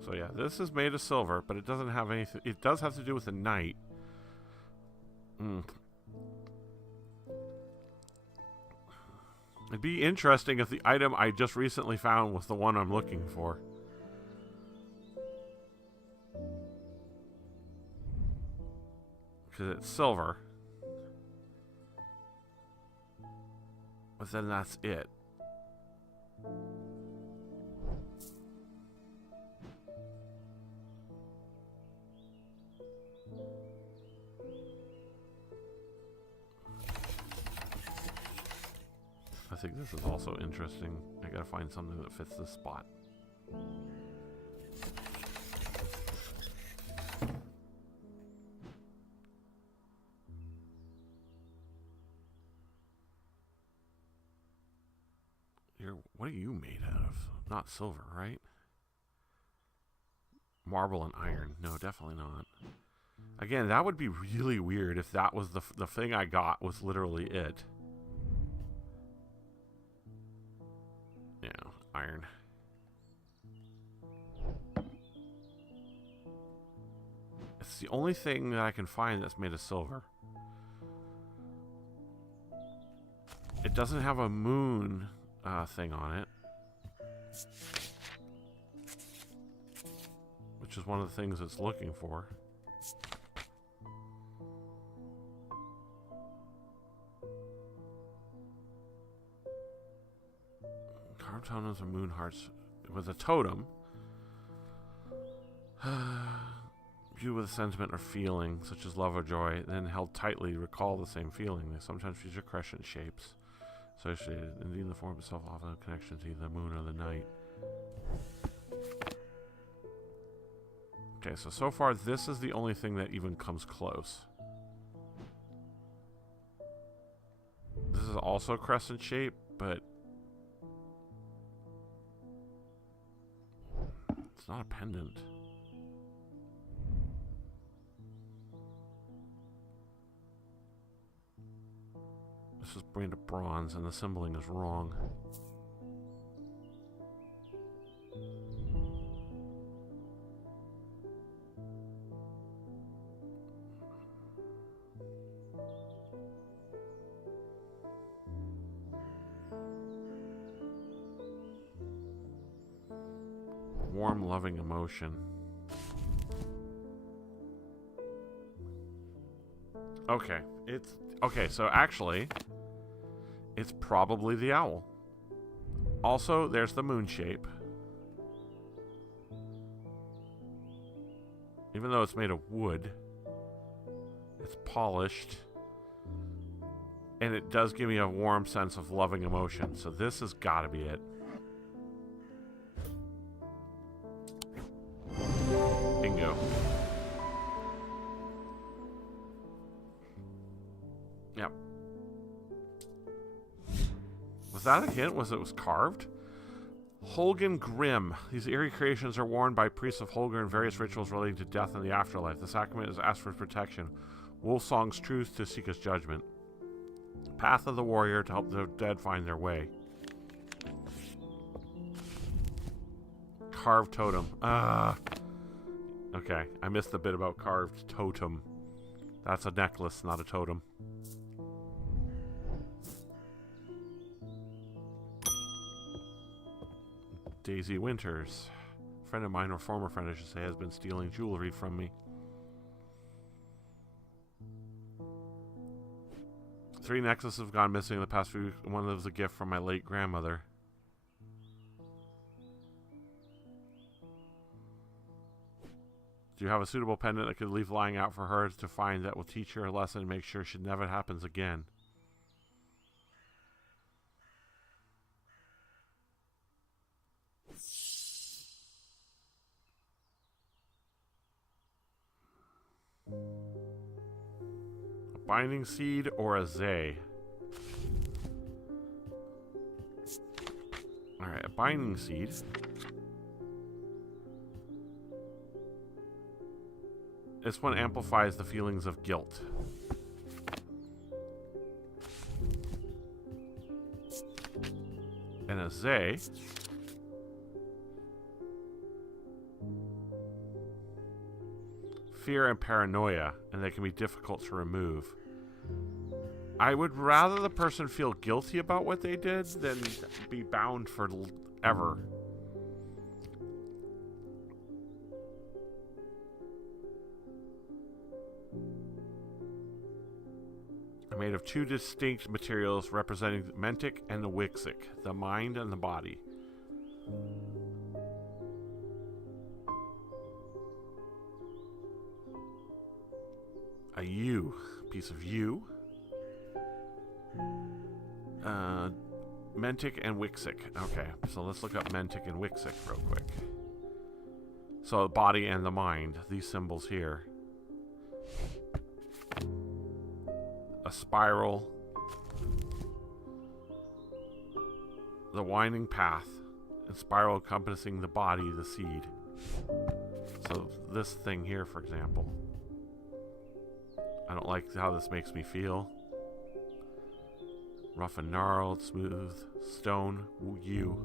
So yeah, this is made of silver, but it doesn't have anything. It does have to do with the night. It'd be interesting if the item I just recently found was the one I'm looking for. Because it's silver. But then that's it. I think this is also interesting. I gotta find something that fits this spot. What are you made out of? Not silver, right? Marble and iron. No, definitely not. Again, that would be really weird if that was the thing I got was literally it. Yeah, iron. It's the only thing that I can find that's made of silver. It doesn't have a moon thing on it, which is one of the things it's looking for. Carved totems of moon hearts with a totem. Viewed with a sentiment or feeling, such as love or joy, then held tightly, recall the same feeling. They sometimes feature crescent shapes associated. Indeed, the form itself often has a connection to either the moon or the night. Okay, so far this is the only thing that even comes close. This is also crescent shape, but it's not a pendant. This is brand of bronze, and the symboling is wrong. Warm, loving emotion. Okay, so actually, it's probably the owl. Also, there's the moon shape. Even though it's made of wood, it's polished. And it does give me a warm sense of loving emotion. So this has got to be it. Bingo. Yep. Was that a hint? Was it was carved? Holgan Grimm. These eerie creations are worn by priests of Holger in various rituals relating to death and the afterlife. The sacrament is asked for protection. Wolfsong's truth to seek his judgment. Path of the warrior to help the dead find their way. Carved totem. Okay, I missed the bit about carved totem. That's a necklace, not a totem. Daisy Winters. A friend of mine, or former friend I should say, has been stealing jewelry from me. 3 necklaces have gone missing in the past few weeks. One of them was a gift from my late grandmother. Do you have a suitable pendant that could leave lying out for her to find that will teach her a lesson and make sure it never happens again? Binding seed or a Zay? Alright, a binding seed. This one amplifies the feelings of guilt. And a Zay. Fear and paranoia, and they can be difficult to remove. I would rather the person feel guilty about what they did than be bound forever. Are made of two distinct materials representing the mentic and the wixic, the mind and the body. A U, piece of U. Mentic and wixic. Okay, so let's look up mentic and wixic real quick. So the body and the mind, these symbols here. A spiral. The winding path. And spiral encompassing the body, the seed. So this thing here, for example. I don't like how this makes me feel. Rough and gnarled, smooth, stone, U.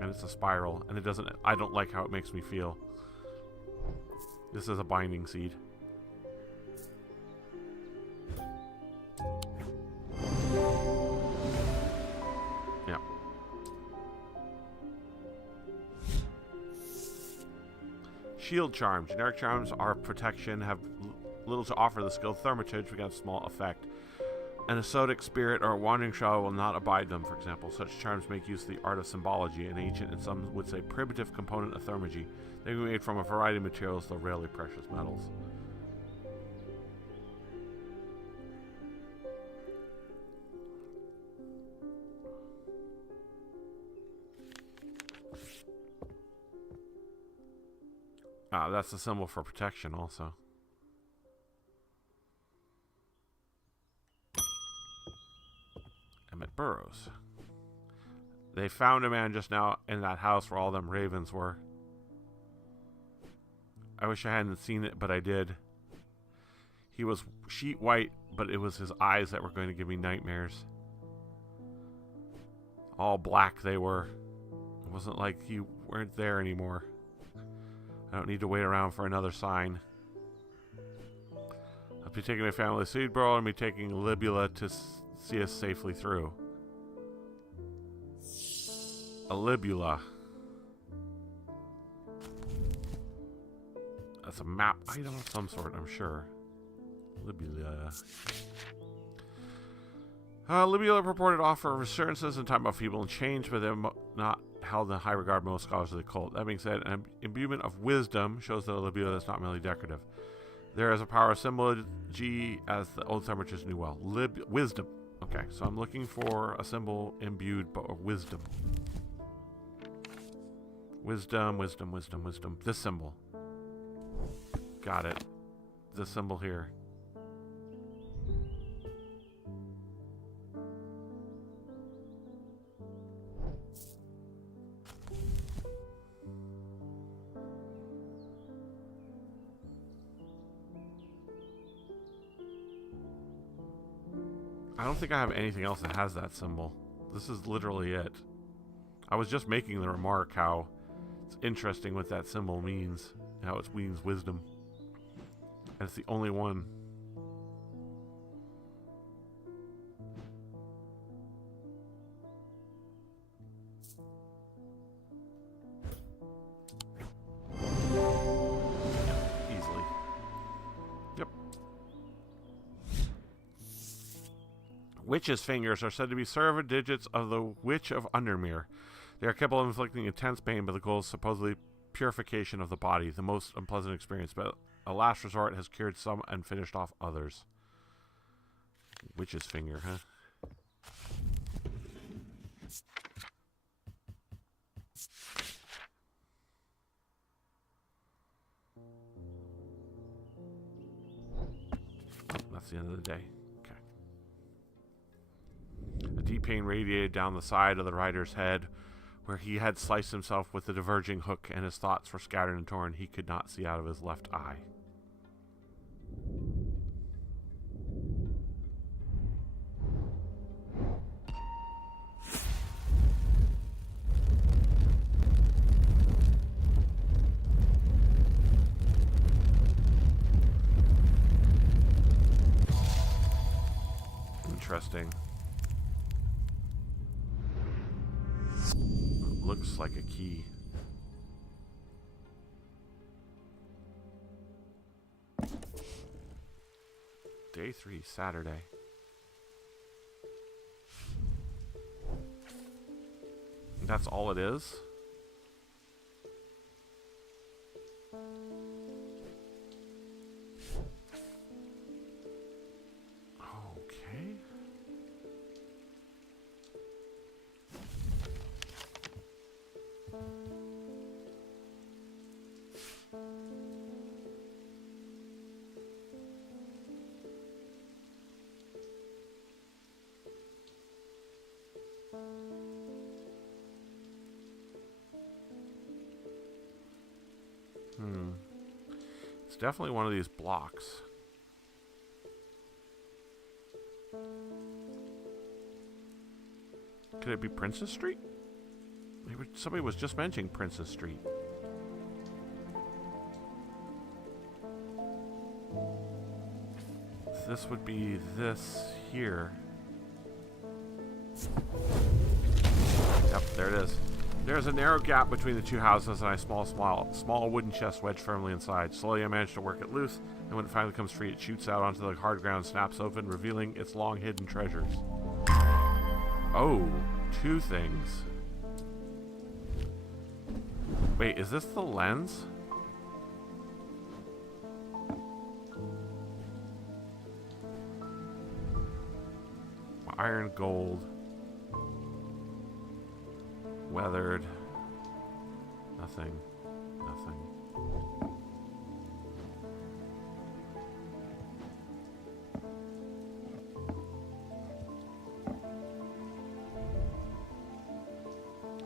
And it's a spiral. And it doesn't, I don't like how it makes me feel. This is a binding seed. Yeah. Shield charm. Generic charms are protection, have little to offer the skilled thaumaturge against small effect. An esoteric spirit or a wandering shadow will not abide them, for example. Such charms make use of the art of symbology, an ancient and some would say primitive component of thaumaturgy. They can be made from a variety of materials, though rarely precious metals. That's a symbol for protection also. Emmett Burrows. They found a man just now in that house where all them ravens were. I wish I hadn't seen it, but I did. He was sheet white, but it was his eyes that were going to give me nightmares. All black they were. It wasn't like you weren't there anymore. I don't need to wait around for another sign. I'll be taking my family to Seedborough and be taking Libula to see us safely through. A Libula. That's a map item of some sort, I'm sure. Libula. Libula purported to offer assurances in time of feeble and change, but they're not held in high regard by most scholars of the cult. That being said, an imbuement of wisdom shows that a Libula is not merely decorative. There is a power of symbology, as the old thaumaturges knew well. Wisdom. Okay, so I'm looking for a symbol imbued but of wisdom. Wisdom, wisdom, wisdom, wisdom. This symbol. Got it. This symbol here. I don't think I have anything else that has that symbol. This is literally it. I was just making the remark how it's interesting what that symbol means. How it means wisdom. And it's the only one. Easily. Yep. Witches' fingers are said to be servant digits of the Witch of Undermere. They are capable of inflicting intense pain, but the goal is supposedly purification of the body, the most unpleasant experience, but a last resort has cured some and finished off others. Witch's finger, huh? Oh, that's That's the end of the day. Okay. A deep pain radiated down the side of the rider's head, where he had sliced himself with the diverging hook, and his thoughts were scattered and torn. He could not see out of his left eye. Interesting. Looks like a key. Day 3, Saturday. That's all it is? Okay. It's definitely one of these blocks. Could it be Princess Street? Maybe somebody was just mentioning Princess Street. This would be this here. Yep, there it is. There's a narrow gap between the two houses and a small wooden chest wedged firmly inside. Slowly I managed to work it loose, and when it finally comes free, it shoots out onto the hard ground, snaps open, revealing its long hidden treasures. Oh, 2 things. Wait, is this the lens? Iron gold. Weathered. Nothing. Nothing.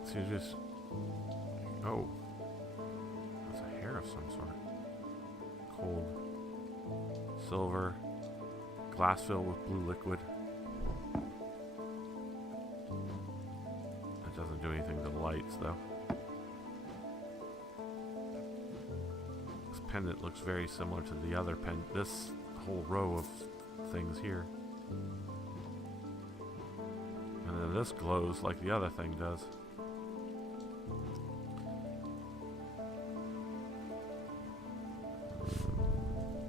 So you just... Oh. That's a hair of some sort. Cold. Silver. Glass filled with blue liquid. Doesn't do anything to the lights, though. This pendant looks very similar to the other pendant. This whole row of things here. And then this glows like the other thing does.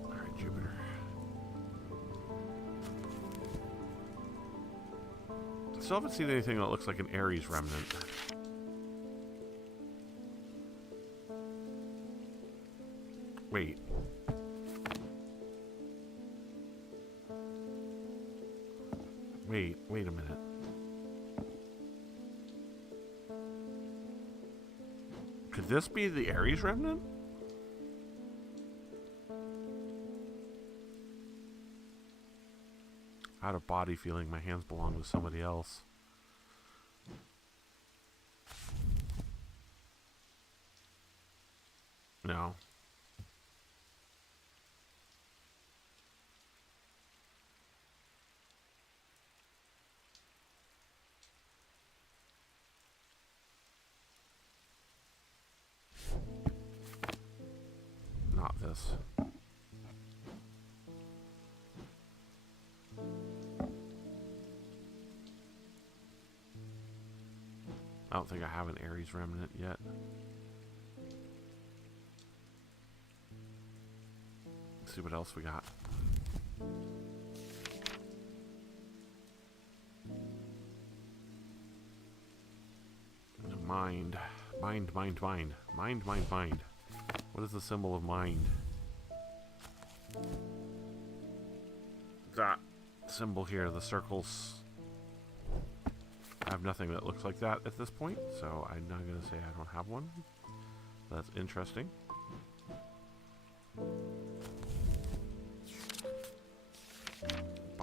Alright, Jupiter. Still haven't seen anything that looks like an Ares remnant. Wait. Wait a minute. Could this be the Ares remnant? Out of body feeling my hands belong to somebody else. No. Not this. I don't think I have an Ares remnant yet. Let's see what else we got. Mind. Mind. What is the symbol of mind? That symbol here, the circles. I have nothing that looks like that at this point, so I'm not going to say I don't have one. That's interesting.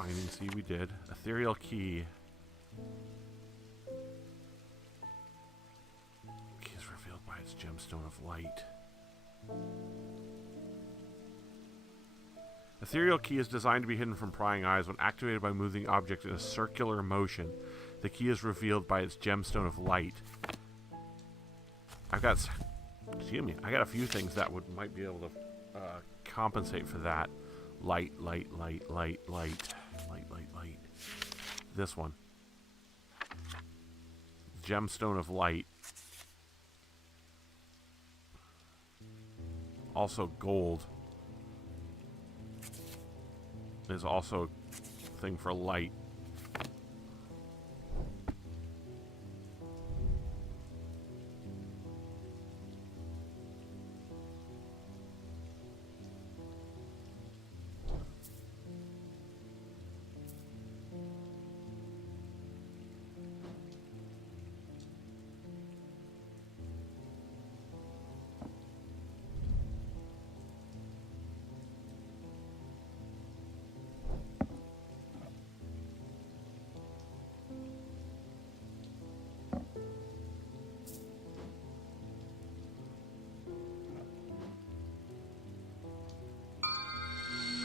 Finding, see, we did. Ethereal key. Key is revealed by its gemstone of light. Ethereal key is designed to be hidden from prying eyes. When activated by moving object in a circular motion, the key is revealed by its gemstone of light. I've got, excuse me, I got a few things that might be able to compensate for that. Light, light, light, light, light, light, light, light. This one. Gemstone of light. Also gold. Is also a thing for light.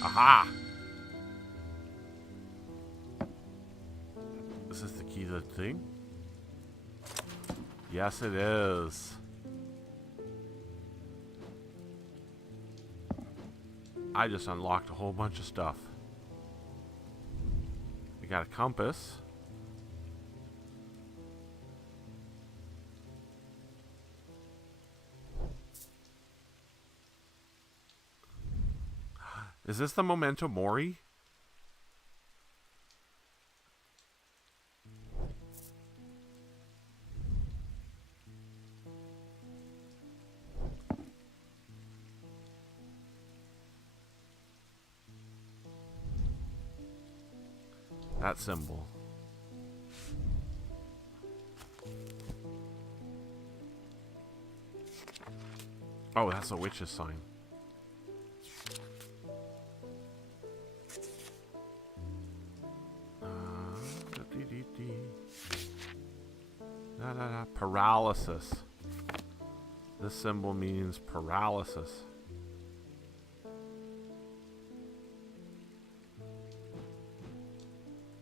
Aha! Is this the key to the thing? Yes, it is. I just unlocked a whole bunch of stuff. We got a compass. Is this the Memento Mori? That symbol. Oh, that's a witch's sign. Paralysis. This symbol means paralysis.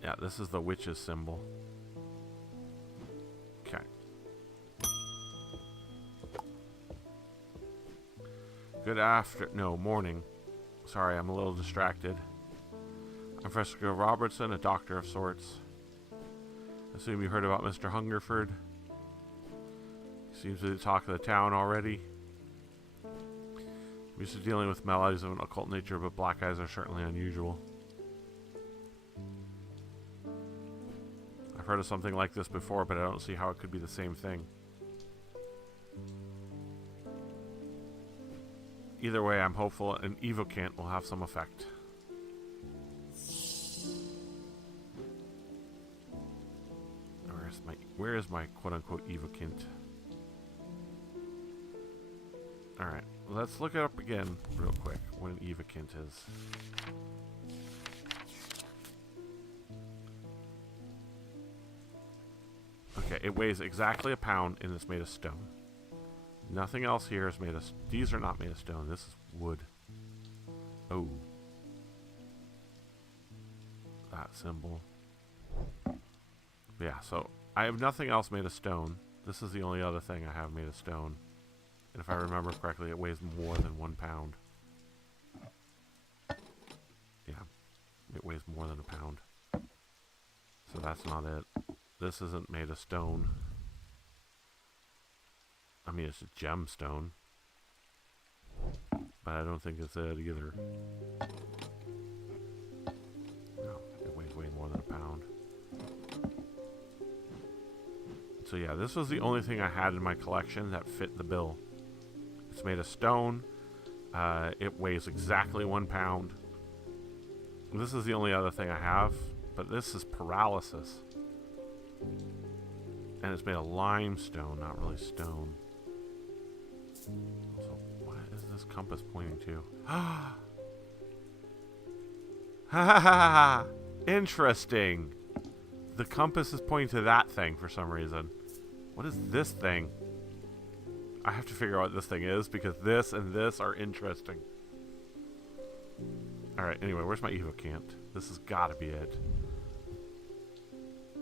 Yeah, this is the witch's symbol. Okay. Morning. Sorry, I'm a little distracted. I'm Fresco Robertson, a doctor of sorts. Assume you heard about Mr. Hungerford. He seems to be the talk of the town already. I'm used to dealing with maladies of an occult nature, but black eyes are certainly unusual. I've heard of something like this before, but I don't see how it could be the same thing. Either way, I'm hopeful an evocant will have some effect. Where is my quote-unquote evocant? Alright, let's look it up again real quick, what an evocant is. Okay, it weighs exactly a pound and it's made of stone. Nothing else here is made of... These are not made of stone, this is wood. Oh. That symbol. Yeah, so I have nothing else made of stone. This is the only other thing I have made of stone. And if I remember correctly, it weighs more than 1 pound. Yeah, it weighs more than a pound. So that's not it. This isn't made of stone. I mean, it's a gemstone. But I don't think it's it either. No, it weighs way more than a pound. So yeah, this was the only thing I had in my collection that fit the bill. It's made of stone. It weighs exactly 1 pound. This is the only other thing I have, but this is paralysis. And it's made of limestone, not really stone. So what is this compass pointing to? Ha ha ha ha! Interesting. The compass is pointing to that thing for some reason. What is this thing? I have to figure out what this thing is because this and this are interesting. Alright, anyway, where's my evocant? This has got to be it.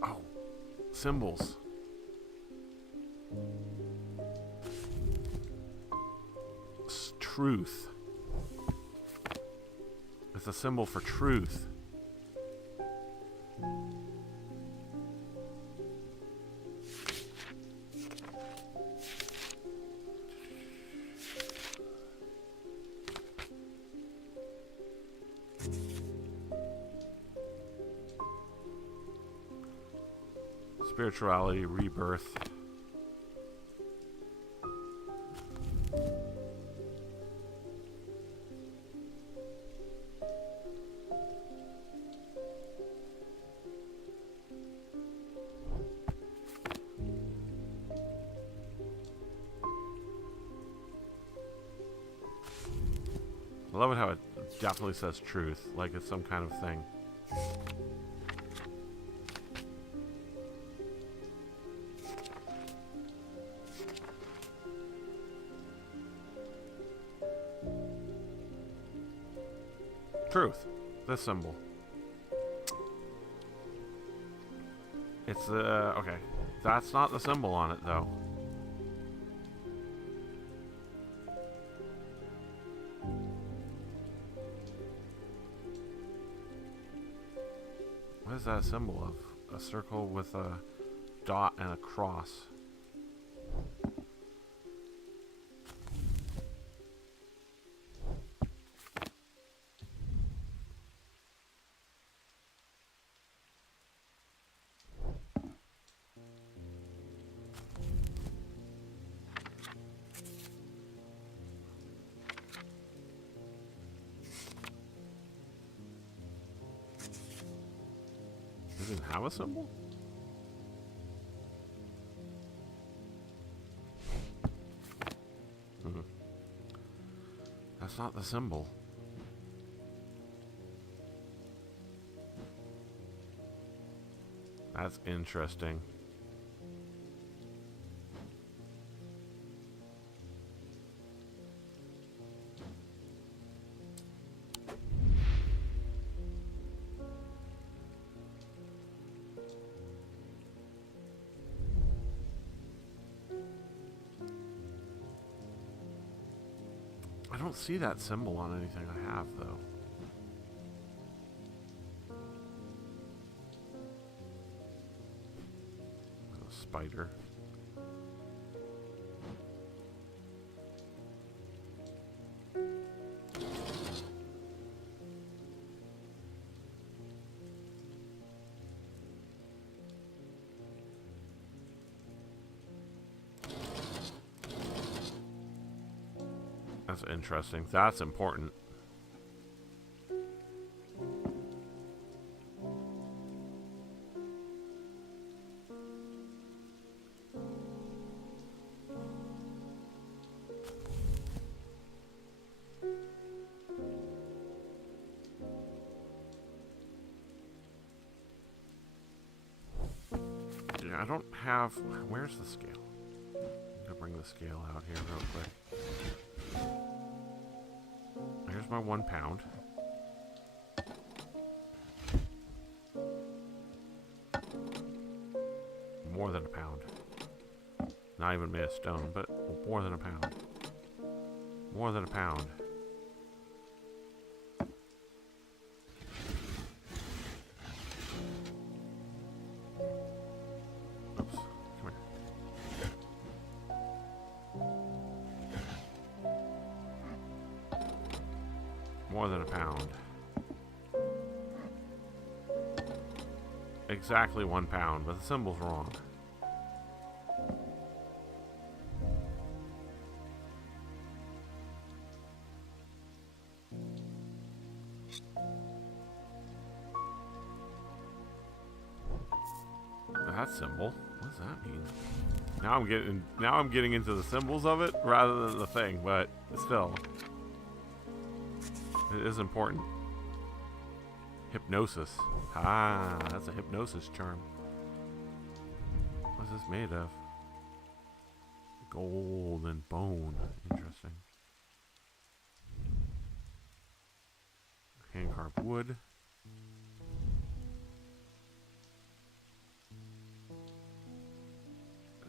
Oh, symbols. Truth. It's a symbol for truth. Spirituality, rebirth. I love it how it definitely says truth, like it's some kind of thing. Truth. This symbol. It's okay. That's not the symbol on it though. What is that a symbol of? A circle with a dot and a cross. Does it have a symbol? That's not the symbol. That's interesting. I don't see that symbol on anything I have, though. A spider. That's interesting. That's important. Yeah, I don't have... Where's the scale? I'm gonna bring the scale out here real quick. Here's my 1 pound. More than a pound. Not even made of stone, but more than a pound. More than a pound. Oops. Come here. More than a pound. Exactly 1 pound, but the symbol's wrong. That symbol? What does that mean? Now I'm getting into the symbols of it rather than the thing, but still. It is important. Hypnosis. Ah, that's a hypnosis charm. What's this made of? Gold and bone. Interesting. Hand carved wood.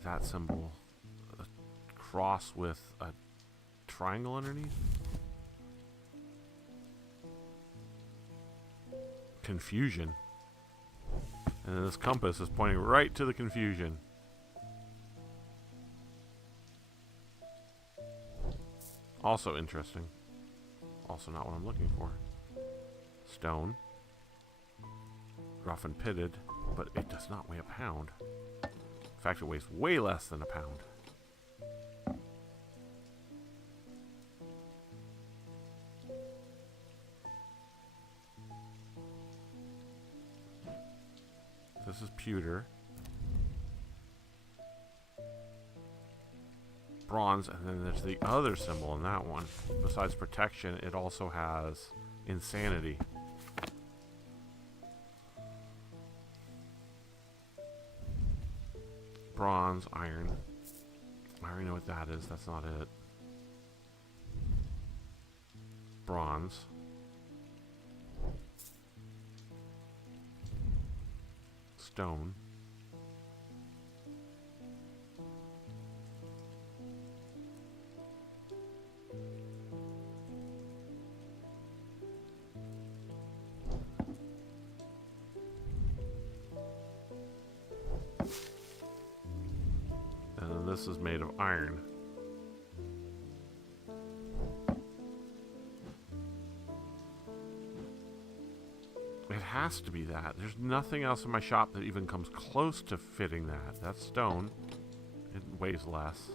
That symbol. A cross with a triangle underneath. Confusion. And then this compass is pointing right to the confusion. Also interesting. Also not what I'm looking for. Stone. Rough and pitted, but it does not weigh a pound. In fact, it weighs way less than a pound. This is pewter. Bronze, and then there's the other symbol in that one. Besides protection, it also has insanity. Bronze, iron. I already know what that is. That's not it. Bronze. Stone. And then this is made of iron. It has to be that. There's nothing else in my shop that even comes close to fitting that. That's stone. It weighs less.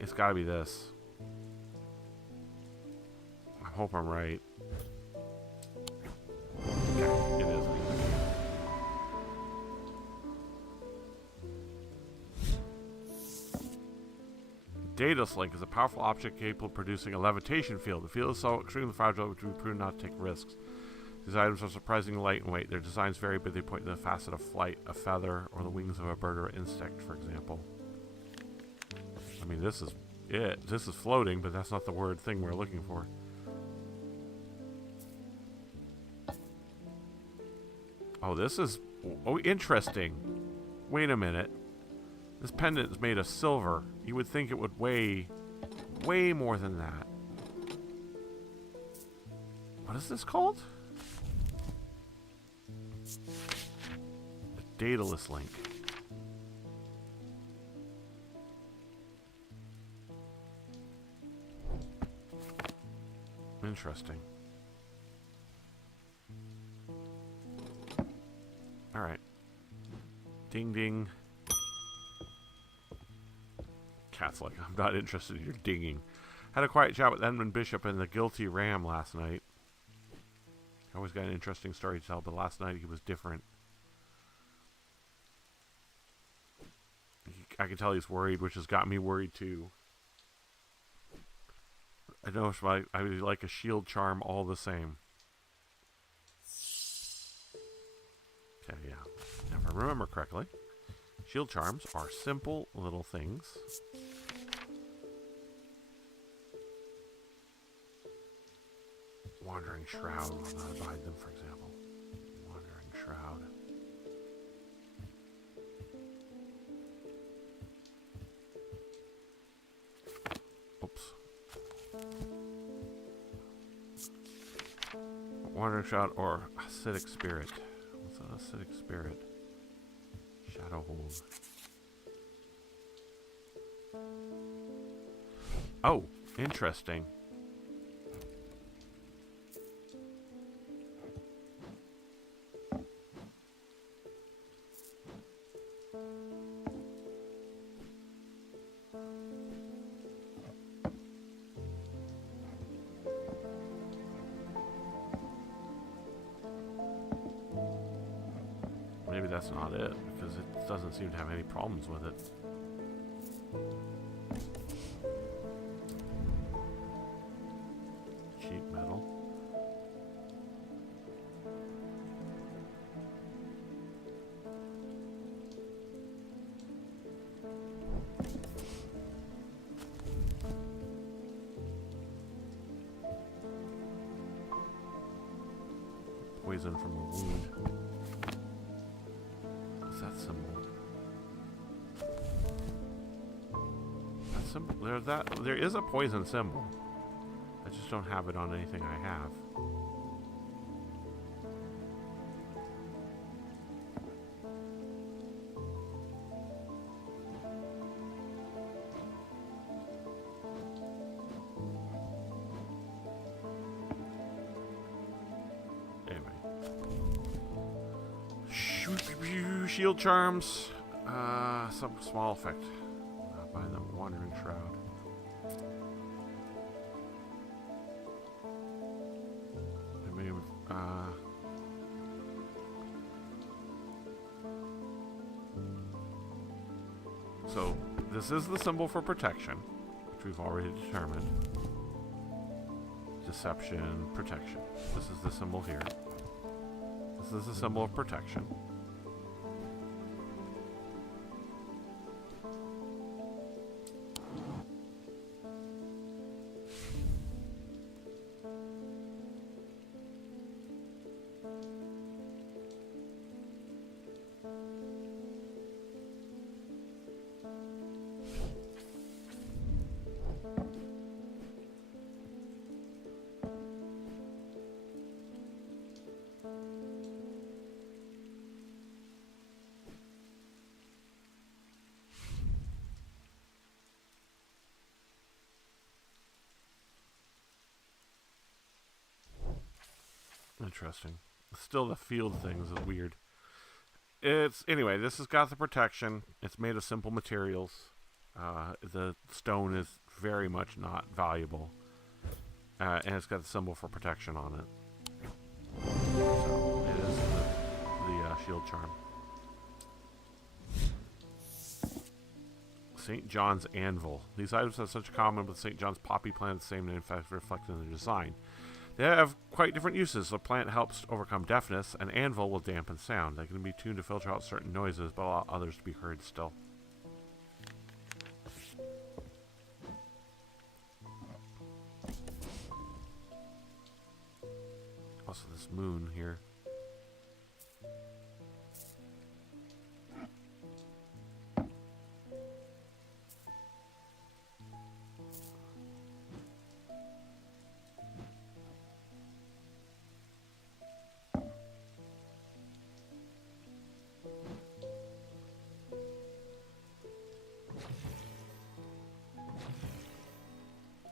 It's gotta be this. I hope I'm right. Okay, it is. Daedalus Link is a powerful object capable of producing a levitation field. The field is so extremely fragile it would be prudent not to take risks. These items are surprisingly light in weight. Their designs vary, but they point to the facet of flight, a feather, or the wings of a bird or insect, for example. I mean, this is it. This is floating, but that's not the word thing we're looking for. Oh, this is... Oh, interesting. Wait a minute. This pendant is made of silver. You would think it would weigh way more than that. What is this called? The Daedalus Link. Interesting. Alright. Ding ding. Cat's like, I'm not interested in your dinging. Had a quiet chat with Edmund Bishop and the Guilty Ram last night. Always got an interesting story to tell, but last night he was different. I can tell he's worried, which has got me worried too. I know if I would like a shield charm all the same. Okay, yeah. Now if I remember correctly, shield charms are simple little things. Wandering Shroud will not abide them, for example. Wandering Shroud. Oops. Wandering Shroud or Acidic Spirit. What's an Acidic Spirit? Shadow Hold. Oh, interesting. Maybe that's not it, because it doesn't seem to have any problems with it. Cheap metal. poison from a wound. What's that symbol? That symbol, there is a poison symbol. I just don't have it on anything I have. Shield charms, some small effect by the Wandering Shroud. I may have, so this is the symbol for protection, which we've already determined. Deception, protection. This is the symbol here. This is the symbol of protection. Interesting. Still, the field things is weird. Anyway, this has got the protection. It's made of simple materials. The stone is very much not valuable. And it's got the symbol for protection on it. So, it is the shield charm. St. John's Anvil. These items have such common with St. John's poppy plant, the same name, in fact, reflected in their design. They have quite different uses. The plant helps overcome deafness. An anvil will dampen sound. They can be tuned to filter out certain noises, but allow others to be heard still. Also, this moon here.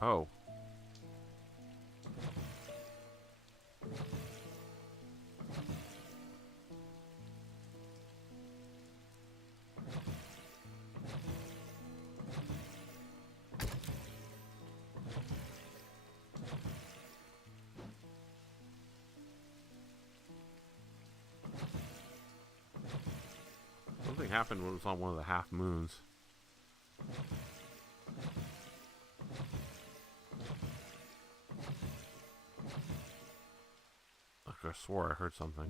Oh. Something happened when it was on one of the half moons. I swore I heard something.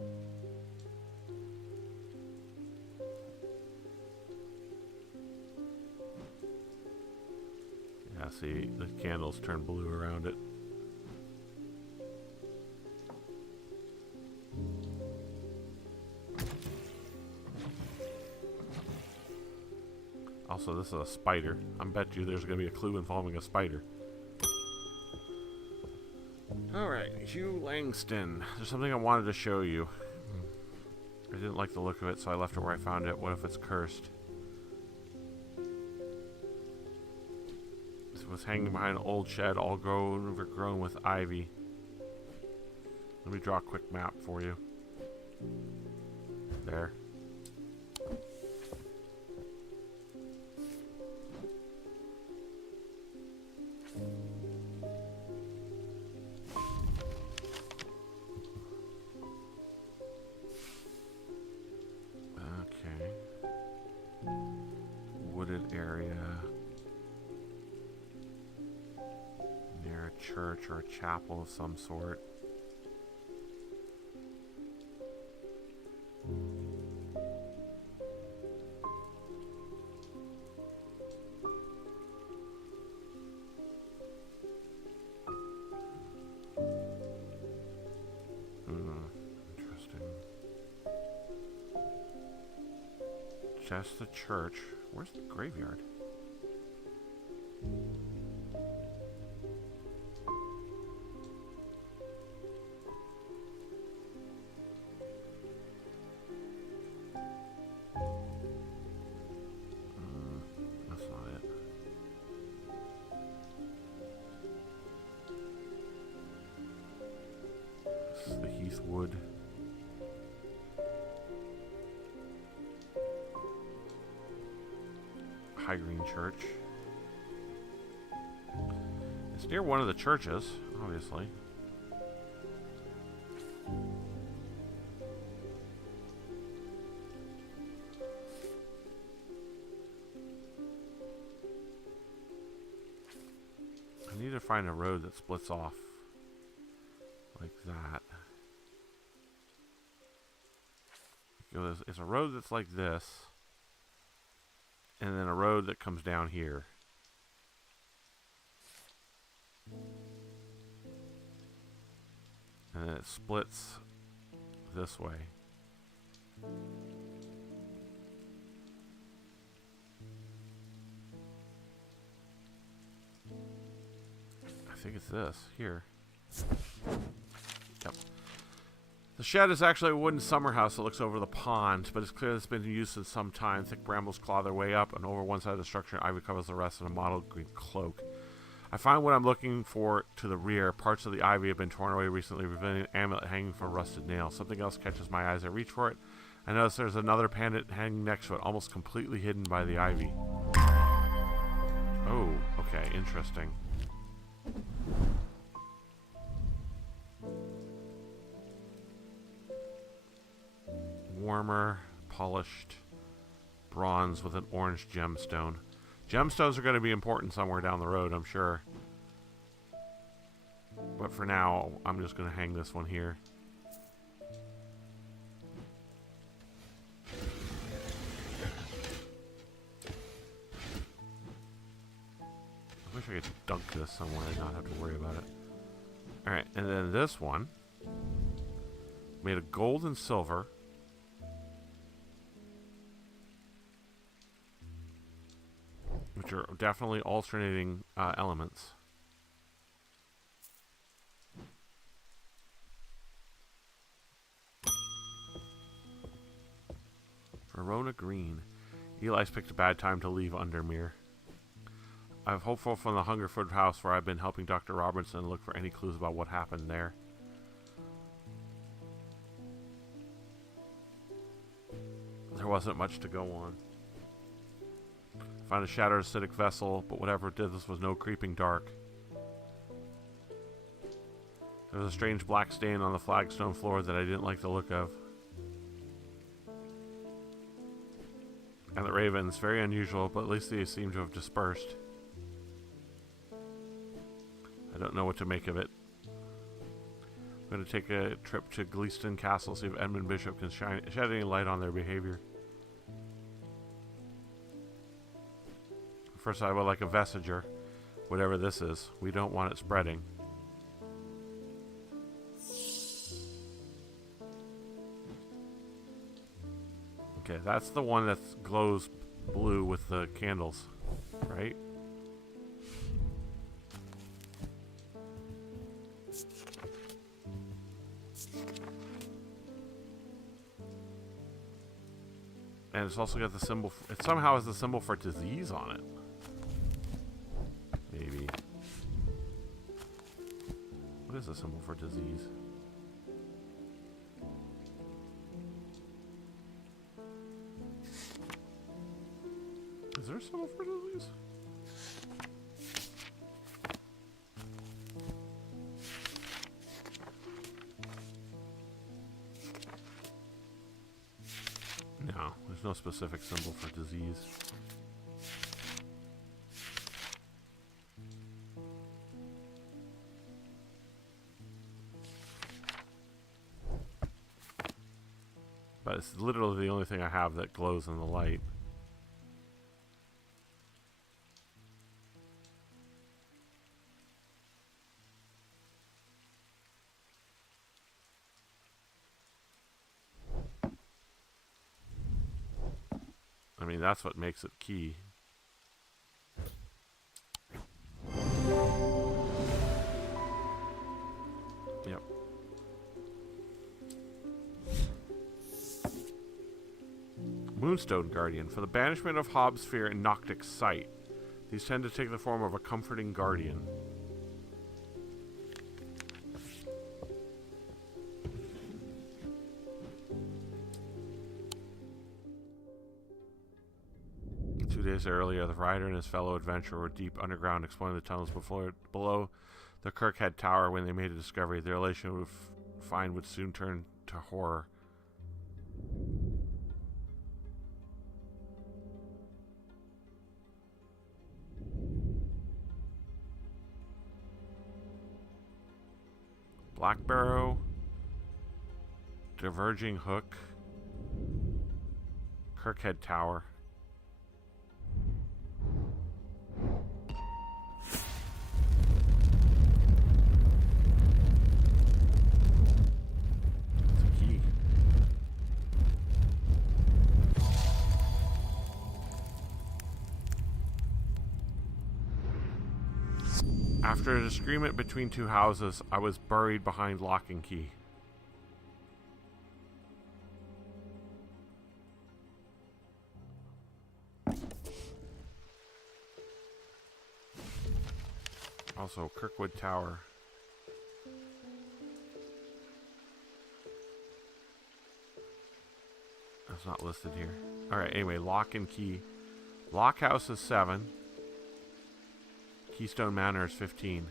Yeah, see, the candles turn blue around it. Also, this is a spider. I bet you there's going to be a clue involving a spider. Alright, Hugh Langston. There's something I wanted to show you. I didn't like the look of it, so I left it where I found it. What if it's cursed? It was hanging behind an old shed, all overgrown with ivy. Let me draw a quick map for you. There. Church or a chapel of some sort. That's the church. Where's the graveyard? That's not it. This is the Heathwood. High Green Church. It's near one of the churches, obviously. I need to find a road that splits off like that. It's a road that's like this, and then a road that comes down here. And then it splits this way. I think it's this, here. Yep. The shed is actually a wooden summer house that looks over the pond, but it's clear it's been in use in some time. Thick brambles claw their way up, and over one side of the structure, ivy covers the rest in a mottled green cloak. I find what I'm looking for to the rear. Parts of the ivy have been torn away recently, revealing an amulet hanging from a rusted nail. Something else catches my eyes. I reach for it. I notice there's another pendant hanging next to it, almost completely hidden by the ivy. Oh, okay, interesting. Warmer, polished bronze with an orange gemstone. Gemstones are going to be important somewhere down the road, I'm sure. But for now, I'm just going to hang this one here. I wish I could dunk this somewhere and not have to worry about it. Alright, and then this one, made of gold and silver. Which are definitely alternating elements. Verona Green. Eli's picked a bad time to leave Undermere. I'm hopeful from the Hungerford house where I've been helping Dr. Robinson look for any clues about what happened there. There wasn't much to go on. Found a shattered acidic vessel, but whatever it did, this was no creeping dark. There was a strange black stain on the flagstone floor that I didn't like the look of. And the ravens, very unusual, but at least they seem to have dispersed. I don't know what to make of it. I'm going to take a trip to Gleeston Castle, see if Edmund Bishop can shed any light on their behavior. First, I would like a vestiger, whatever this is. We don't want it spreading. Okay, that's the one that glows blue with the candles, right? And it's also got the symbol. It somehow has the symbol for disease on it. Maybe. What is the symbol for disease? Is there a symbol for disease? No, there's no specific symbol for disease. But it's literally the only thing I have that glows in the light. I that's what makes it key. Yep. Moonstone Guardian. For the banishment of Hobbs' fear and Noctic's sight. These tend to take the form of a comforting guardian. Days earlier, the rider and his fellow adventurer were deep underground exploring the tunnels below the Kirkhead Tower when they made a discovery. Their relation would soon turn to horror. Black Barrow, Diverging Hook, Kirkhead Tower. After a disagreement between two houses, I was buried behind lock and key. Also, Kirkwood Tower. That's not listed here. Alright, anyway, lock and key. Lock House is 7. Keystone Manor is 15.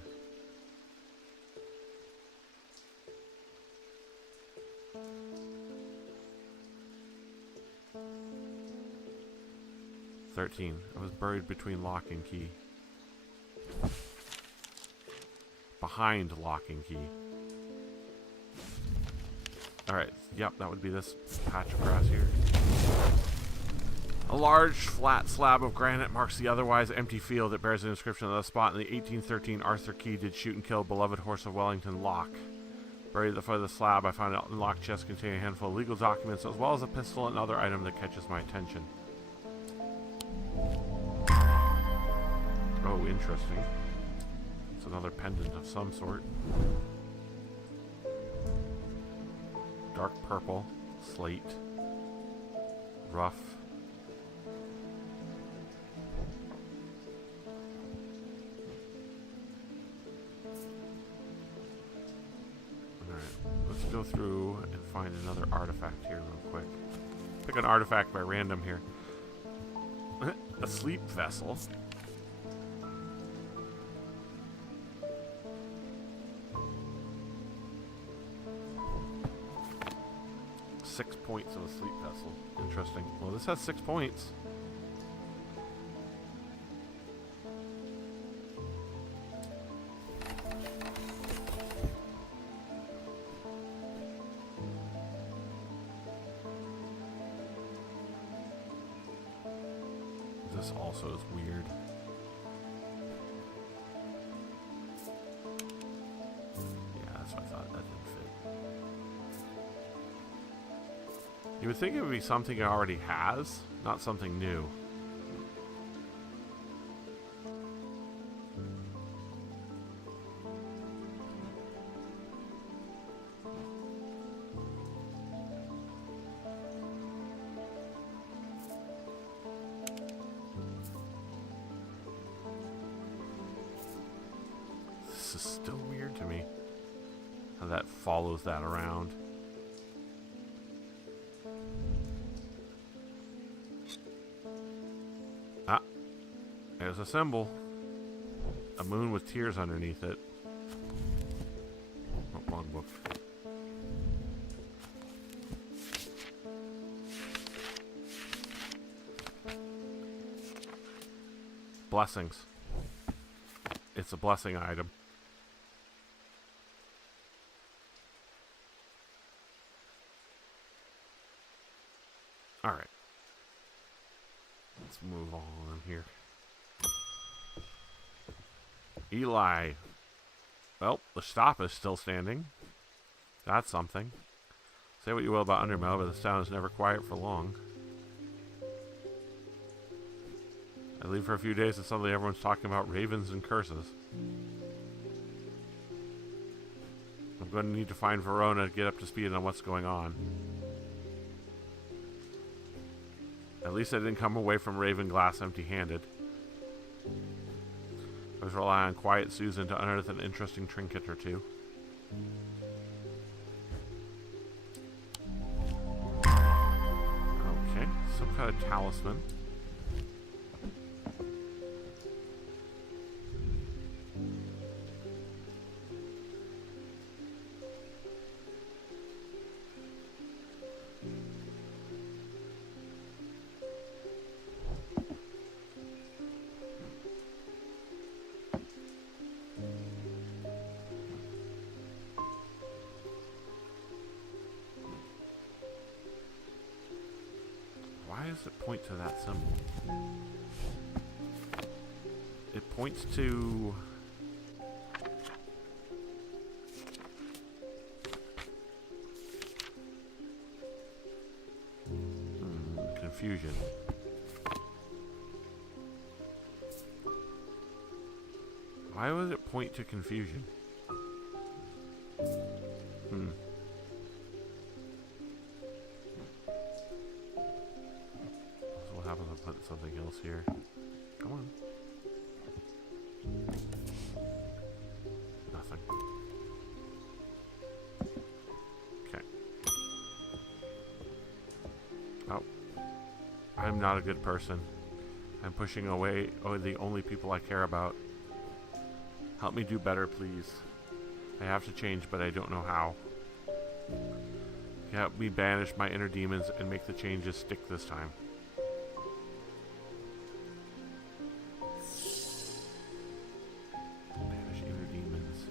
$13. I was buried between lock and key. Behind lock and key. Alright, yep, that would be this patch of grass here. A large, flat slab of granite marks the otherwise empty field. It bears an inscription on the spot. In the 1813 Arthur Key did shoot and kill beloved horse of Wellington, Locke. Buried at the foot of the slab, I found an unlocked chest containing a handful of legal documents, as well as a pistol and other item that catches my attention. Oh, interesting. It's another pendant of some sort. Dark purple, slate, rough. Let's go through and find another artifact here real quick. Pick an artifact by random here. A sleep vessel. Six points of a sleep vessel. Interesting. Well, this has 6 points. This also is weird. Yeah, that's what I thought. That didn't fit. You would think it would be something it already has, not something new. This is still weird to me. How that follows that around. Ah, there's a symbol. A moon with tears underneath it. Oh, wrong book. Blessings. It's a blessing item. Alright. Let's move on here. Eli. Well, the stop is still standing. That's something. Say what you will about Undermell, but this town is never quiet for long. I leave for a few days and suddenly everyone's talking about ravens and curses. I'm going to need to find Verona to get up to speed on what's going on. At least I didn't come away from Ravenglass empty-handed. I was relying on quiet Susan to unearth an interesting trinket or two. Okay, some kind of talisman. Why does it point to that symbol? It points to... confusion. Why would it point to confusion? What happens if I put something else here? Come on. Nothing. Okay. Oh. I'm not a good person. I'm pushing away the only people I care about. Help me do better, please. I have to change, but I don't know how. Help me banish my inner demons and make the changes stick this time. Banish inner demons.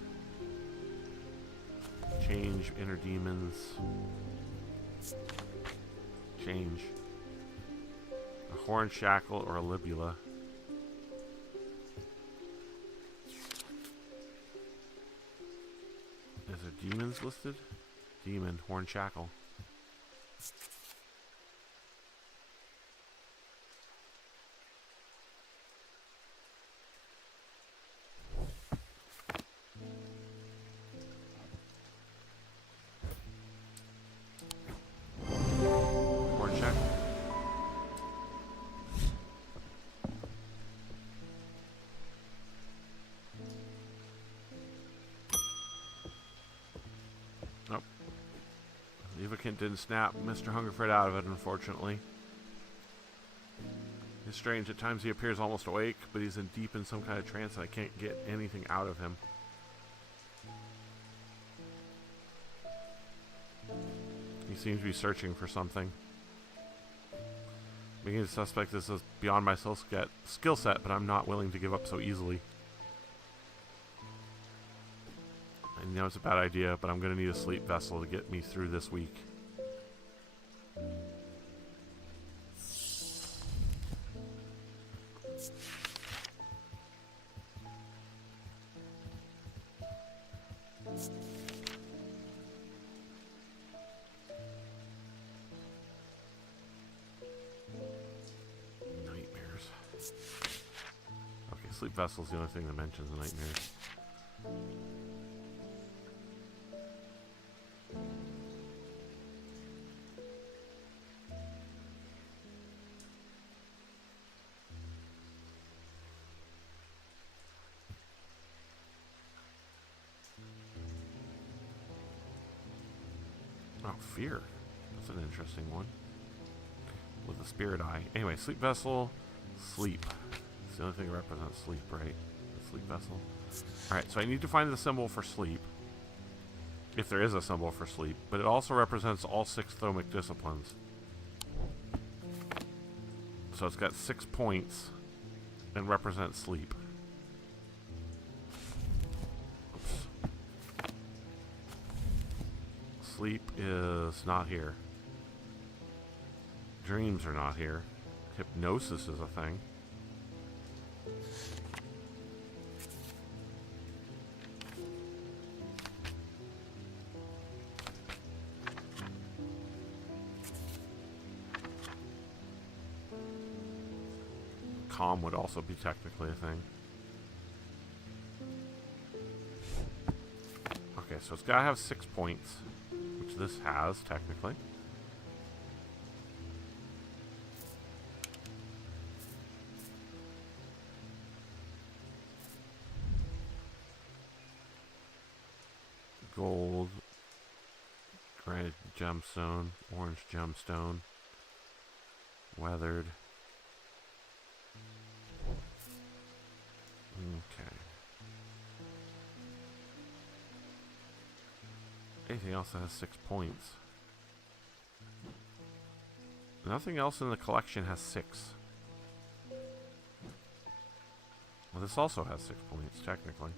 Change inner demons. Change. A horn shackle or a libula. Is there demons listed? Demon, horn shackle. Horn shackle. Nope. Evokant didn't snap Mr. Hungerford out of it, unfortunately. It's strange. At times he appears almost awake, but he's deep in some kind of trance and I can't get anything out of him. He seems to be searching for something. Beginning to suspect this is beyond my skill set, but I'm not willing to give up so easily. I know it's a bad idea, but I'm going to need a sleep vessel to get me through this week. Nightmares. Okay, sleep vessel's the only thing that mentions the nightmares. Oh, fear. That's an interesting one. With the spirit eye. Anyway, sleep vessel, sleep. It's the only thing that represents sleep, right? The sleep vessel. Alright, so I need to find the symbol for sleep. If there is a symbol for sleep. But it also represents all 6 thomic disciplines. So it's got 6 points and represents sleep. Sleep is not here. Dreams are not here. Hypnosis is a thing. Tom would also be technically a thing. Okay, so it's gotta have 6 points, which this has, technically. Gold, granite gemstone, orange gemstone, weathered. Okay. Anything else that has 6 points? Nothing else in the collection has 6. Well, this also has 6 points, technically.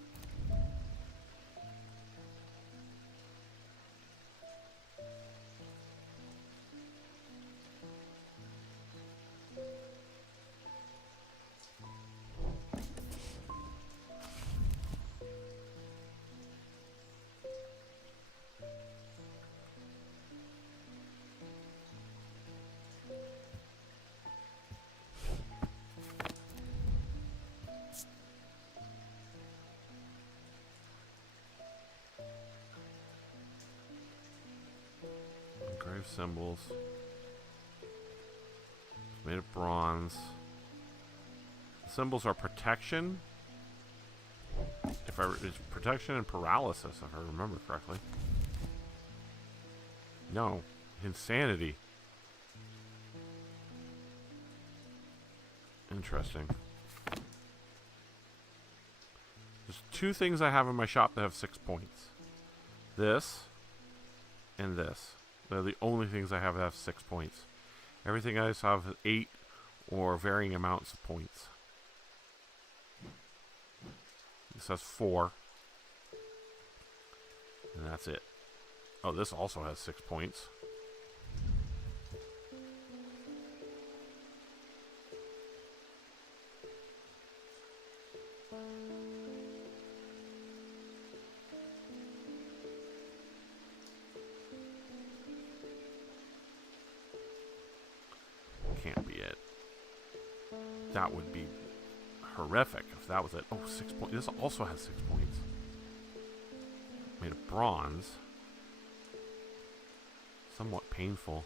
Engraved symbols. It's made of bronze. The symbols are protection. It's protection and paralysis, if I remember correctly. No, insanity. Interesting. There's 2 things I have in my shop that have 6 points. This and this. They're the only things I have that have 6 points. Everything else have 8 or varying amounts of points. This has 4. And that's it. Oh, this also has 6 points. Can't be it. That would be horrific if that was it. Oh, 6 points. This also has 6 points. Made of bronze. Somewhat painful.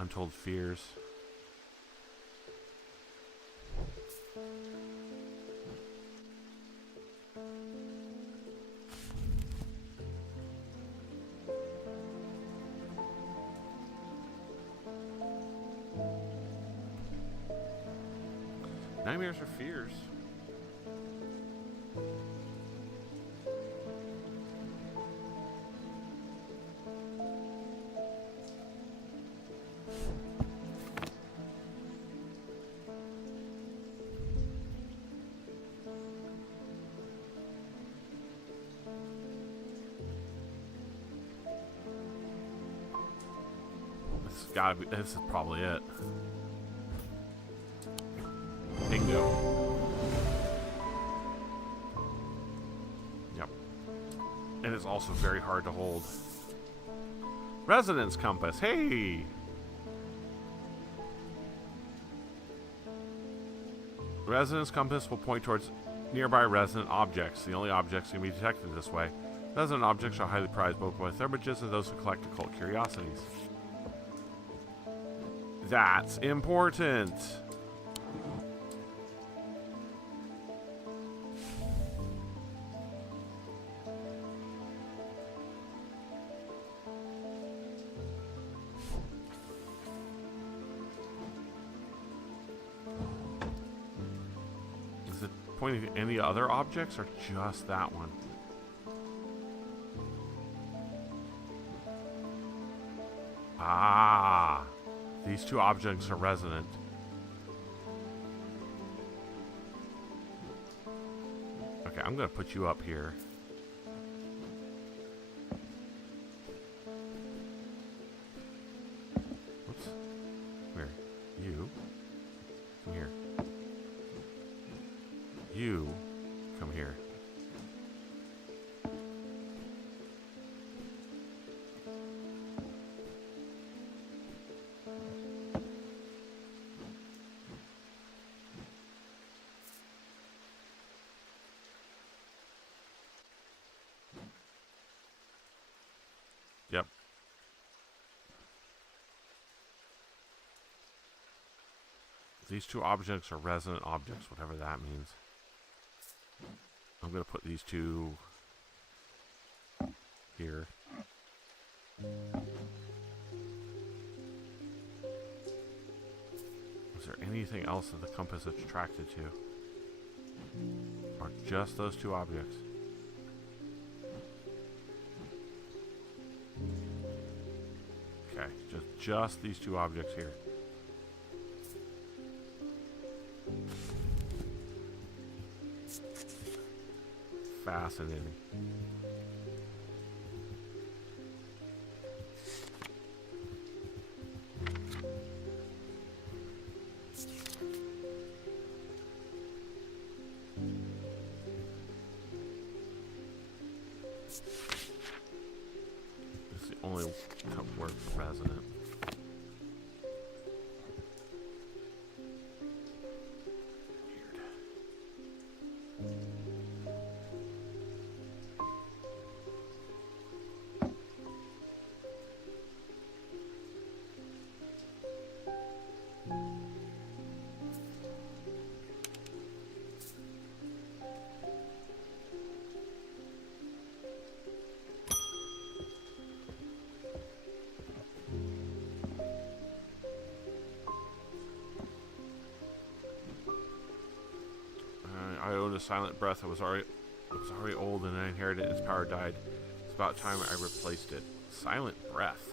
Untold Fears. Nightmares or Fears. This is probably it. Bingo. Yep. And it's also very hard to hold. Resonance Compass. Hey! Resonance Compass will point towards nearby resonant objects. The only objects can be detected this way. Resonant objects are highly prized both by thermages and those who collect occult curiosities. That's important. Is it pointing to any other objects or just that one? Ah. These 2 objects are resonant. Okay, I'm going to put you up here. Oops. Where? You. Come here. You. Come here. These two objects are resonant objects, whatever that means. I'm going to put these two here. Is there anything else that the compass is attracted to? Or just those two objects? Okay, just these two objects here. Fascinating. It's the only word resonant. I owned a silent breath. It was already old, and I inherited it. Its power died. It's about time I replaced it. Silent breath.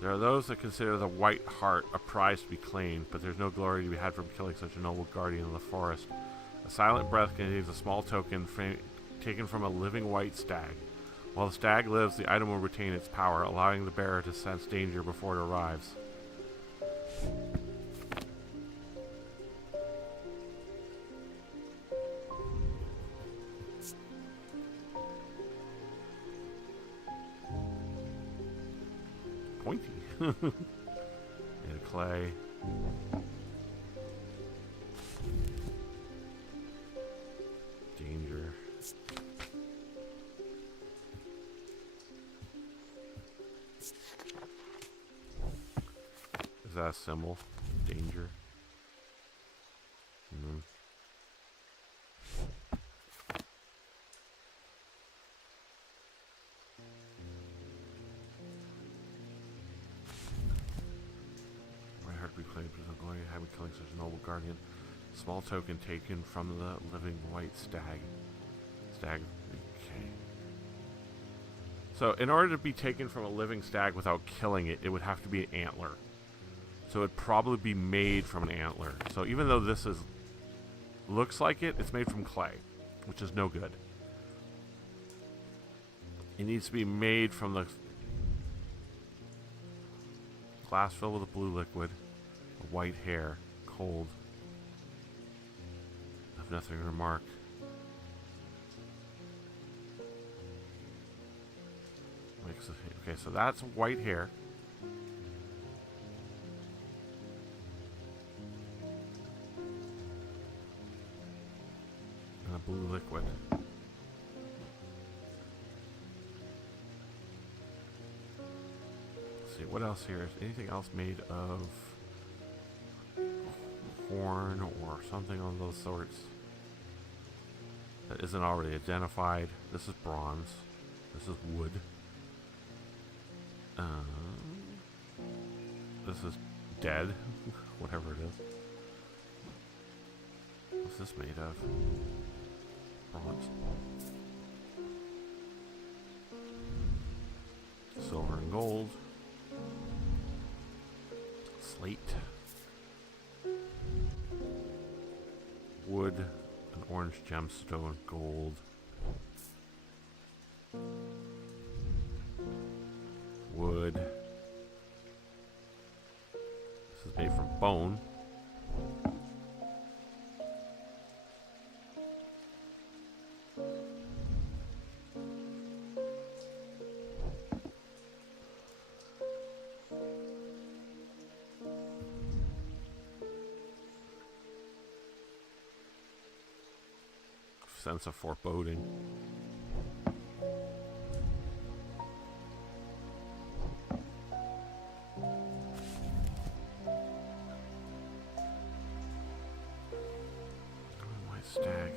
There are those that consider the white heart a prize to be claimed, but there's no glory to be had from killing such a noble guardian of the forest. A silent breath contains a small token taken from a living white stag. While the stag lives, the item will retain its power, allowing the bearer to sense danger before it arrives. Pointy. Made of clay. Danger. Is that a symbol? Danger. My heart be claimed for the glory of having killing such a noble guardian. Small token taken from the living white stag. Stag. Okay. So, in order to be taken from a living stag without killing it, it would have to be an antler. So it'd probably be made from an antler. So even though this looks like it, it's made from clay, which is no good. It needs to be made from the glass filled with a blue liquid, a white hair, cold. I have nothing to remark. Okay, so that's white hair. And a blue liquid. Let's see, what else here? Is anything else made of horn or something of those sorts that isn't already identified? This is bronze. This is wood. This is dead, whatever it is. What's this made of? Bronze. Silver and gold. Slate. Wood. An orange gemstone. Gold. Wood. This is made from bone. Sense of foreboding. stag.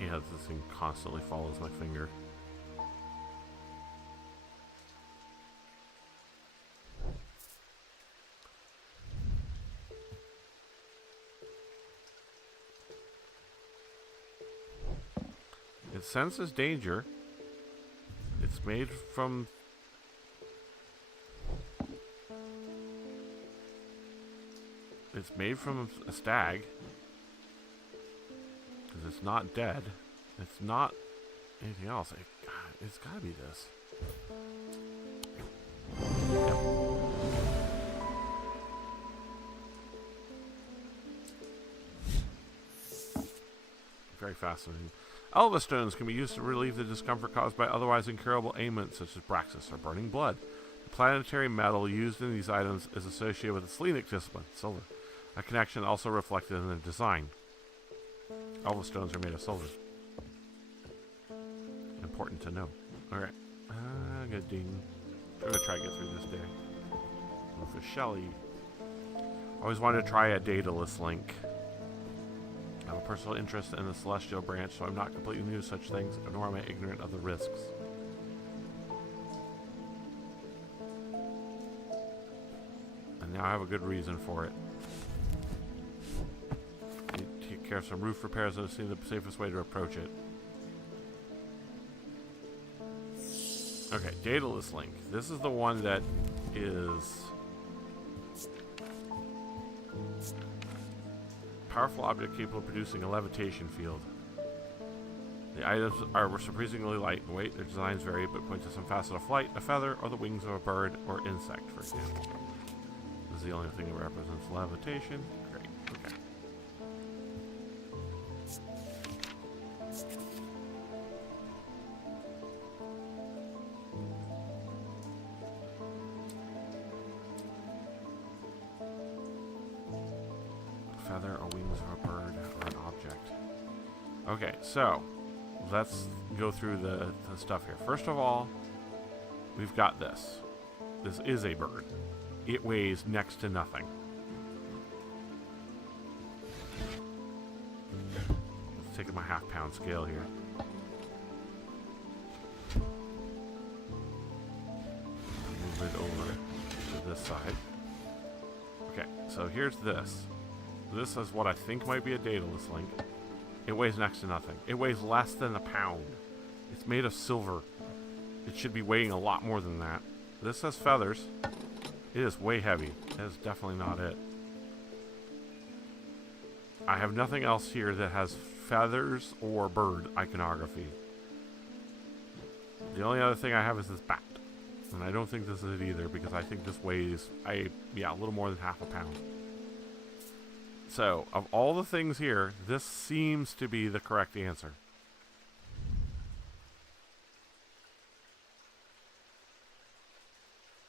Yeah, this thing constantly follows my finger. It senses danger. It's made from... It's made from a stag. Because it's not dead. It's not anything else. It's gotta be this. Yep. Very fascinating. Elva stones can be used to relieve the discomfort caused by otherwise incurable ailments such as Braxis or burning blood. The planetary metal used in these items is associated with the Selenic discipline, silver, a connection also reflected in their design. Elva stones are made of silver. Important to know. Alright. I'm gonna ding. I'm gonna try to get through this day. Rufus Shelley. Always wanted to try a dataless link. I have a personal interest in the celestial branch, so I'm not completely new to such things, nor am I ignorant of the risks. And now I have a good reason for it. Need to take care of some roof repairs, and see the safest way to approach it. Okay, dataless link. This is the one that is... powerful object capable of producing a levitation field. The items are surprisingly light in weight. Their designs vary, but point to some facet of flight, a feather, or the wings of a bird or insect, for example. This is the only thing that represents levitation. Great. Okay. Feather or wings of a bird or an object. Okay, so let's go through the stuff here. First of all, we've got this. This is a bird. It weighs next to nothing. Let's take my half-pound scale here. Move it over to this side. Okay, so here's this. This is what I think might be a dataless link. It weighs next to nothing. It weighs less than a pound. It's made of silver. It should be weighing a lot more than that. This has feathers. It is way heavy. That is definitely not it. I have nothing else here that has feathers or bird iconography. The only other thing I have is this bat. And I don't think this is it either, because I think this weighs, a little more than half a pound. So, of all the things here, this seems to be the correct answer.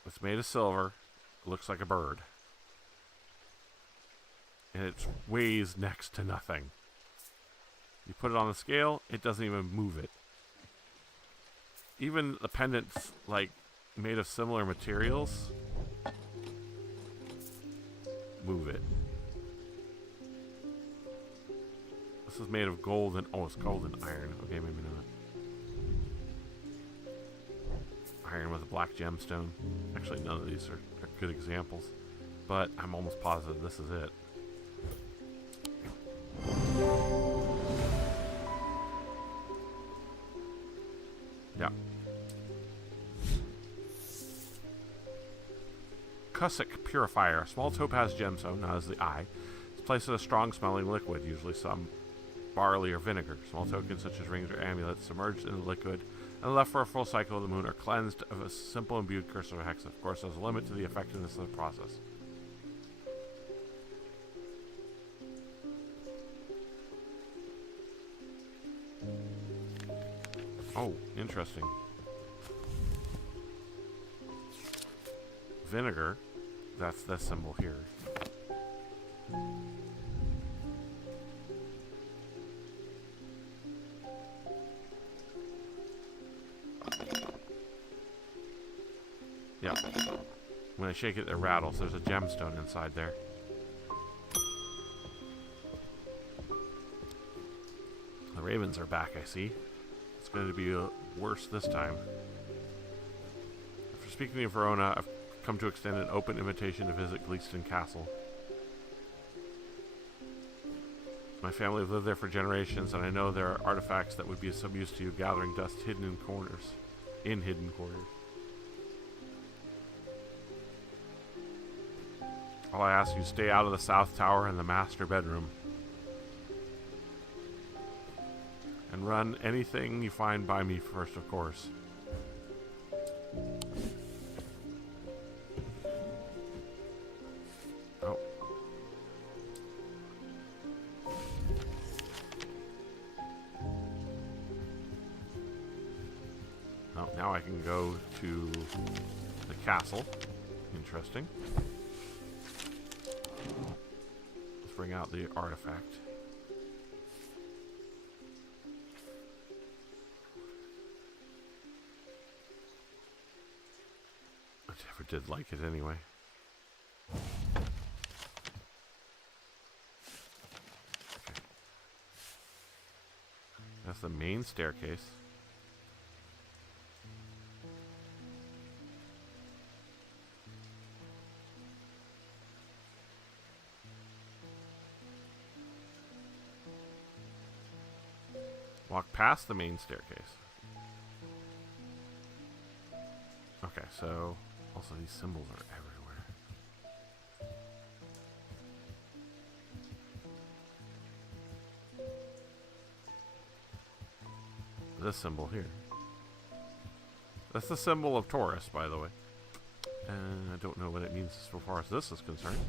It's made of silver. Looks like a bird. And it weighs next to nothing. You put it on the scale, it doesn't even move it. Even the pendants, like, made of similar materials, move it. This is made of gold and... oh, it's gold and iron. Okay, maybe not. Iron with a black gemstone. Actually, none of these are good examples. But I'm almost positive this is it. Yeah. Cussack Purifier. A small topaz gemstone, known as the eye. It's placed in a strong smelling liquid, usually some barley or vinegar. Small tokens such as rings or amulets submerged in the liquid and left for a full cycle of the moon are cleansed of a simple imbued curse or hex. Of course, there's a limit to the effectiveness of the process. Oh, interesting. Vinegar. That's this symbol here. Yep. When I shake it, it rattles. There's a gemstone inside there. The ravens are back, I see. It's going to be worse this time. After speaking to Verona, I've come to extend an open invitation to visit Gleeston Castle. My family have lived there for generations, and I know there are artifacts that would be of some use to you, gathering dust hidden in corners. In hidden corners. All I ask you, stay out of the South Tower and the master bedroom. And run anything you find by me first, of course. Oh. Oh, now I can go to the castle. Interesting. Let's bring out the artifact. I never did like it anyway. Okay. That's the main staircase. Walk past the main staircase. Okay, so also these symbols are everywhere. This symbol here. That's the symbol of Taurus, by the way. And I don't know what it means so far as this is concerned.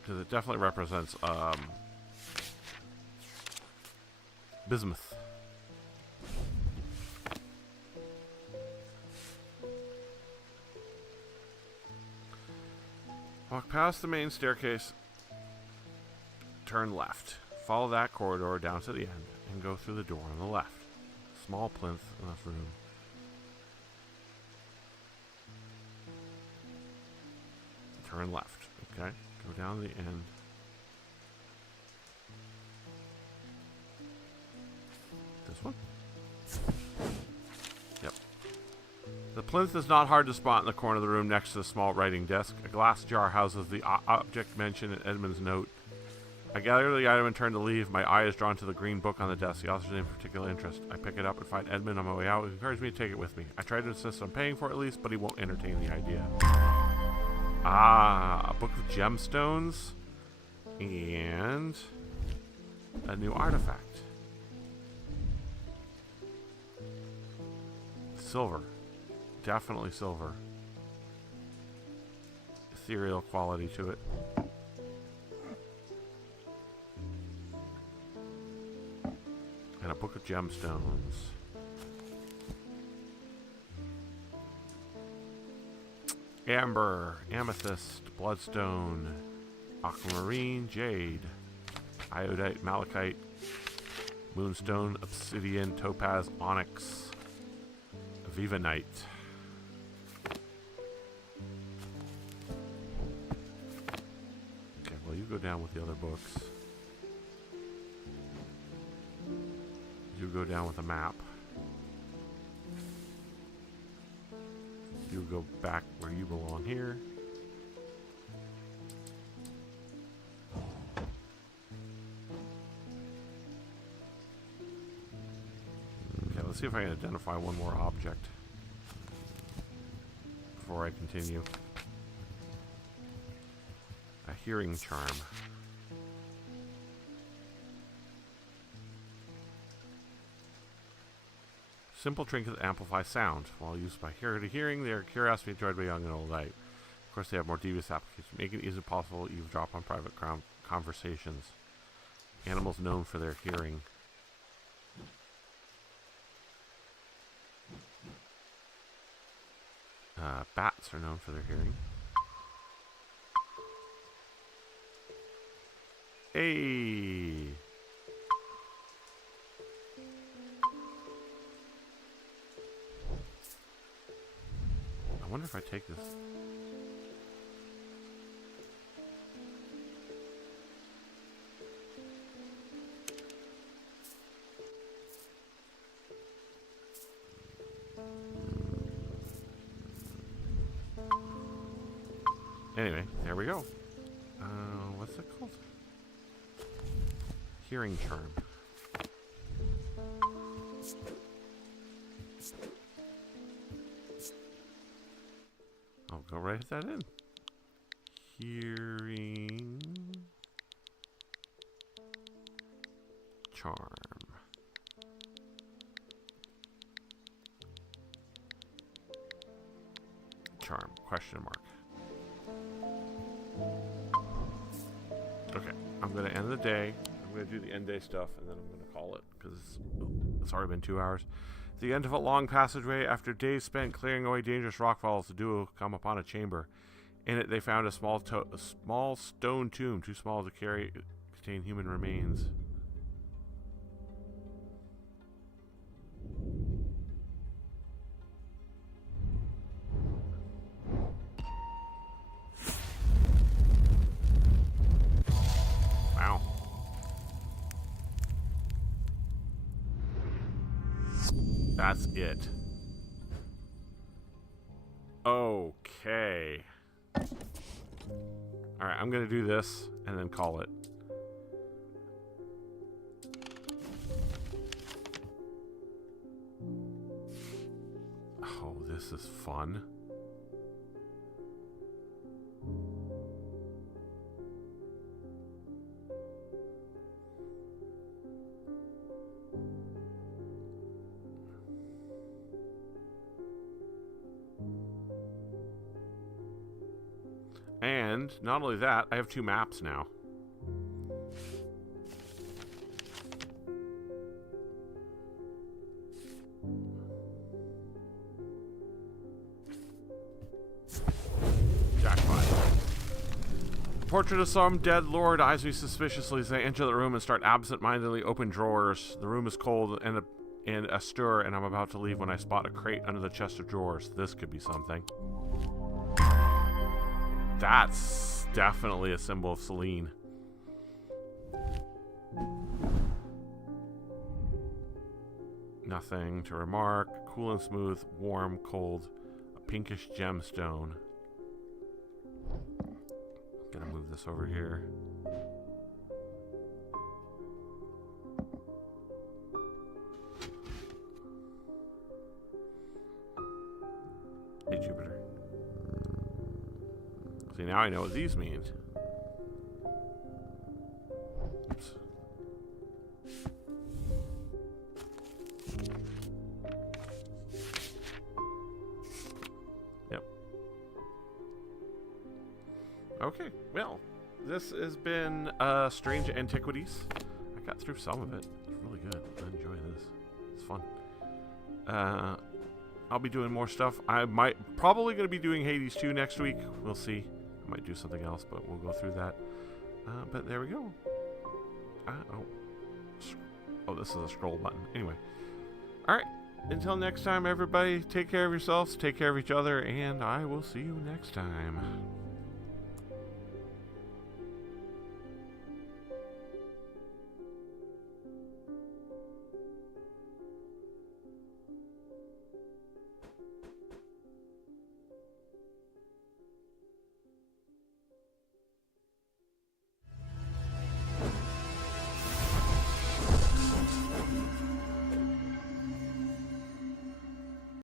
Because it definitely represents bismuth. Walk past the main staircase, turn left. Follow that corridor down to the end and go through the door on the left. Small plinth in this room. Turn left, okay? Go down to the end. This one? Yep. The plinth is not hard to spot in the corner of the room next to the small writing desk. A glass jar houses the object mentioned in Edmund's note. I gather the item and turn to leave. My eye is drawn to the green book on the desk. The author's name of particular interest. I pick it up and find Edmund on my way out. He encouraged me to take it with me. I try to insist on paying for it at least, but he won't entertain the idea. Ah, a book of gemstones and a new artifact. Silver. Definitely silver. Ethereal quality to it. And a book of gemstones. Amber, amethyst, bloodstone, aquamarine, jade, iodite, malachite, moonstone, obsidian, topaz, onyx, vivanite. Okay, well, you go down with the other books. You go down with a map. You go back where you belong here. Okay, let's see if I can identify one more object before I continue. A hearing charm. Simple trinkets amplify sound. While used by hearer to hearing, they are curious to be enjoyed by young and old alike. Of course, they have more devious applications, making it easily possible to eavesdrop on private conversations. Animals known for their hearing. Bats are known for their hearing. Hey! I wonder if I take this. Anyway, there we go. What's it called? Hearing charm. I'll go write that in. Hearing charm. Charm, question mark. Okay, I'm going to end the day. I'm going to do the end day stuff, and then I'm going to call it, because it's already been 2 hours. At the end of a long passageway, after days spent clearing away dangerous rockfalls, the duo come upon a chamber. In it, they found a small stone tomb, too small to contain human remains. That's it. Okay. Alright, I'm gonna do this and then call it. Oh, this is fun. And not only that, I have 2 maps now. Jackpot. Portrait of some dead lord eyes me suspiciously as I enter the room and start absent-mindedly open drawers. The room is cold and astir, and I'm about to leave when I spot a crate under the chest of drawers. This could be something. That's definitely a symbol of Celine. Nothing to remark. Cool and smooth, warm, cold. A pinkish gemstone. Gonna move this over here. Hey, Jupiter. See, now I know what these mean. Oops. Yep. Okay, well, this has been Strange Antiquities. I got through some of it. It's really good. I enjoy this. It's fun. I'll be doing more stuff. Probably going to be doing Hades 2 next week. We'll see. I might do something else, but we'll go through that. But there we go. Oh, this is a scroll button. Anyway. Alright. Until next time, everybody, take care of yourselves, take care of each other, and I will see you next time.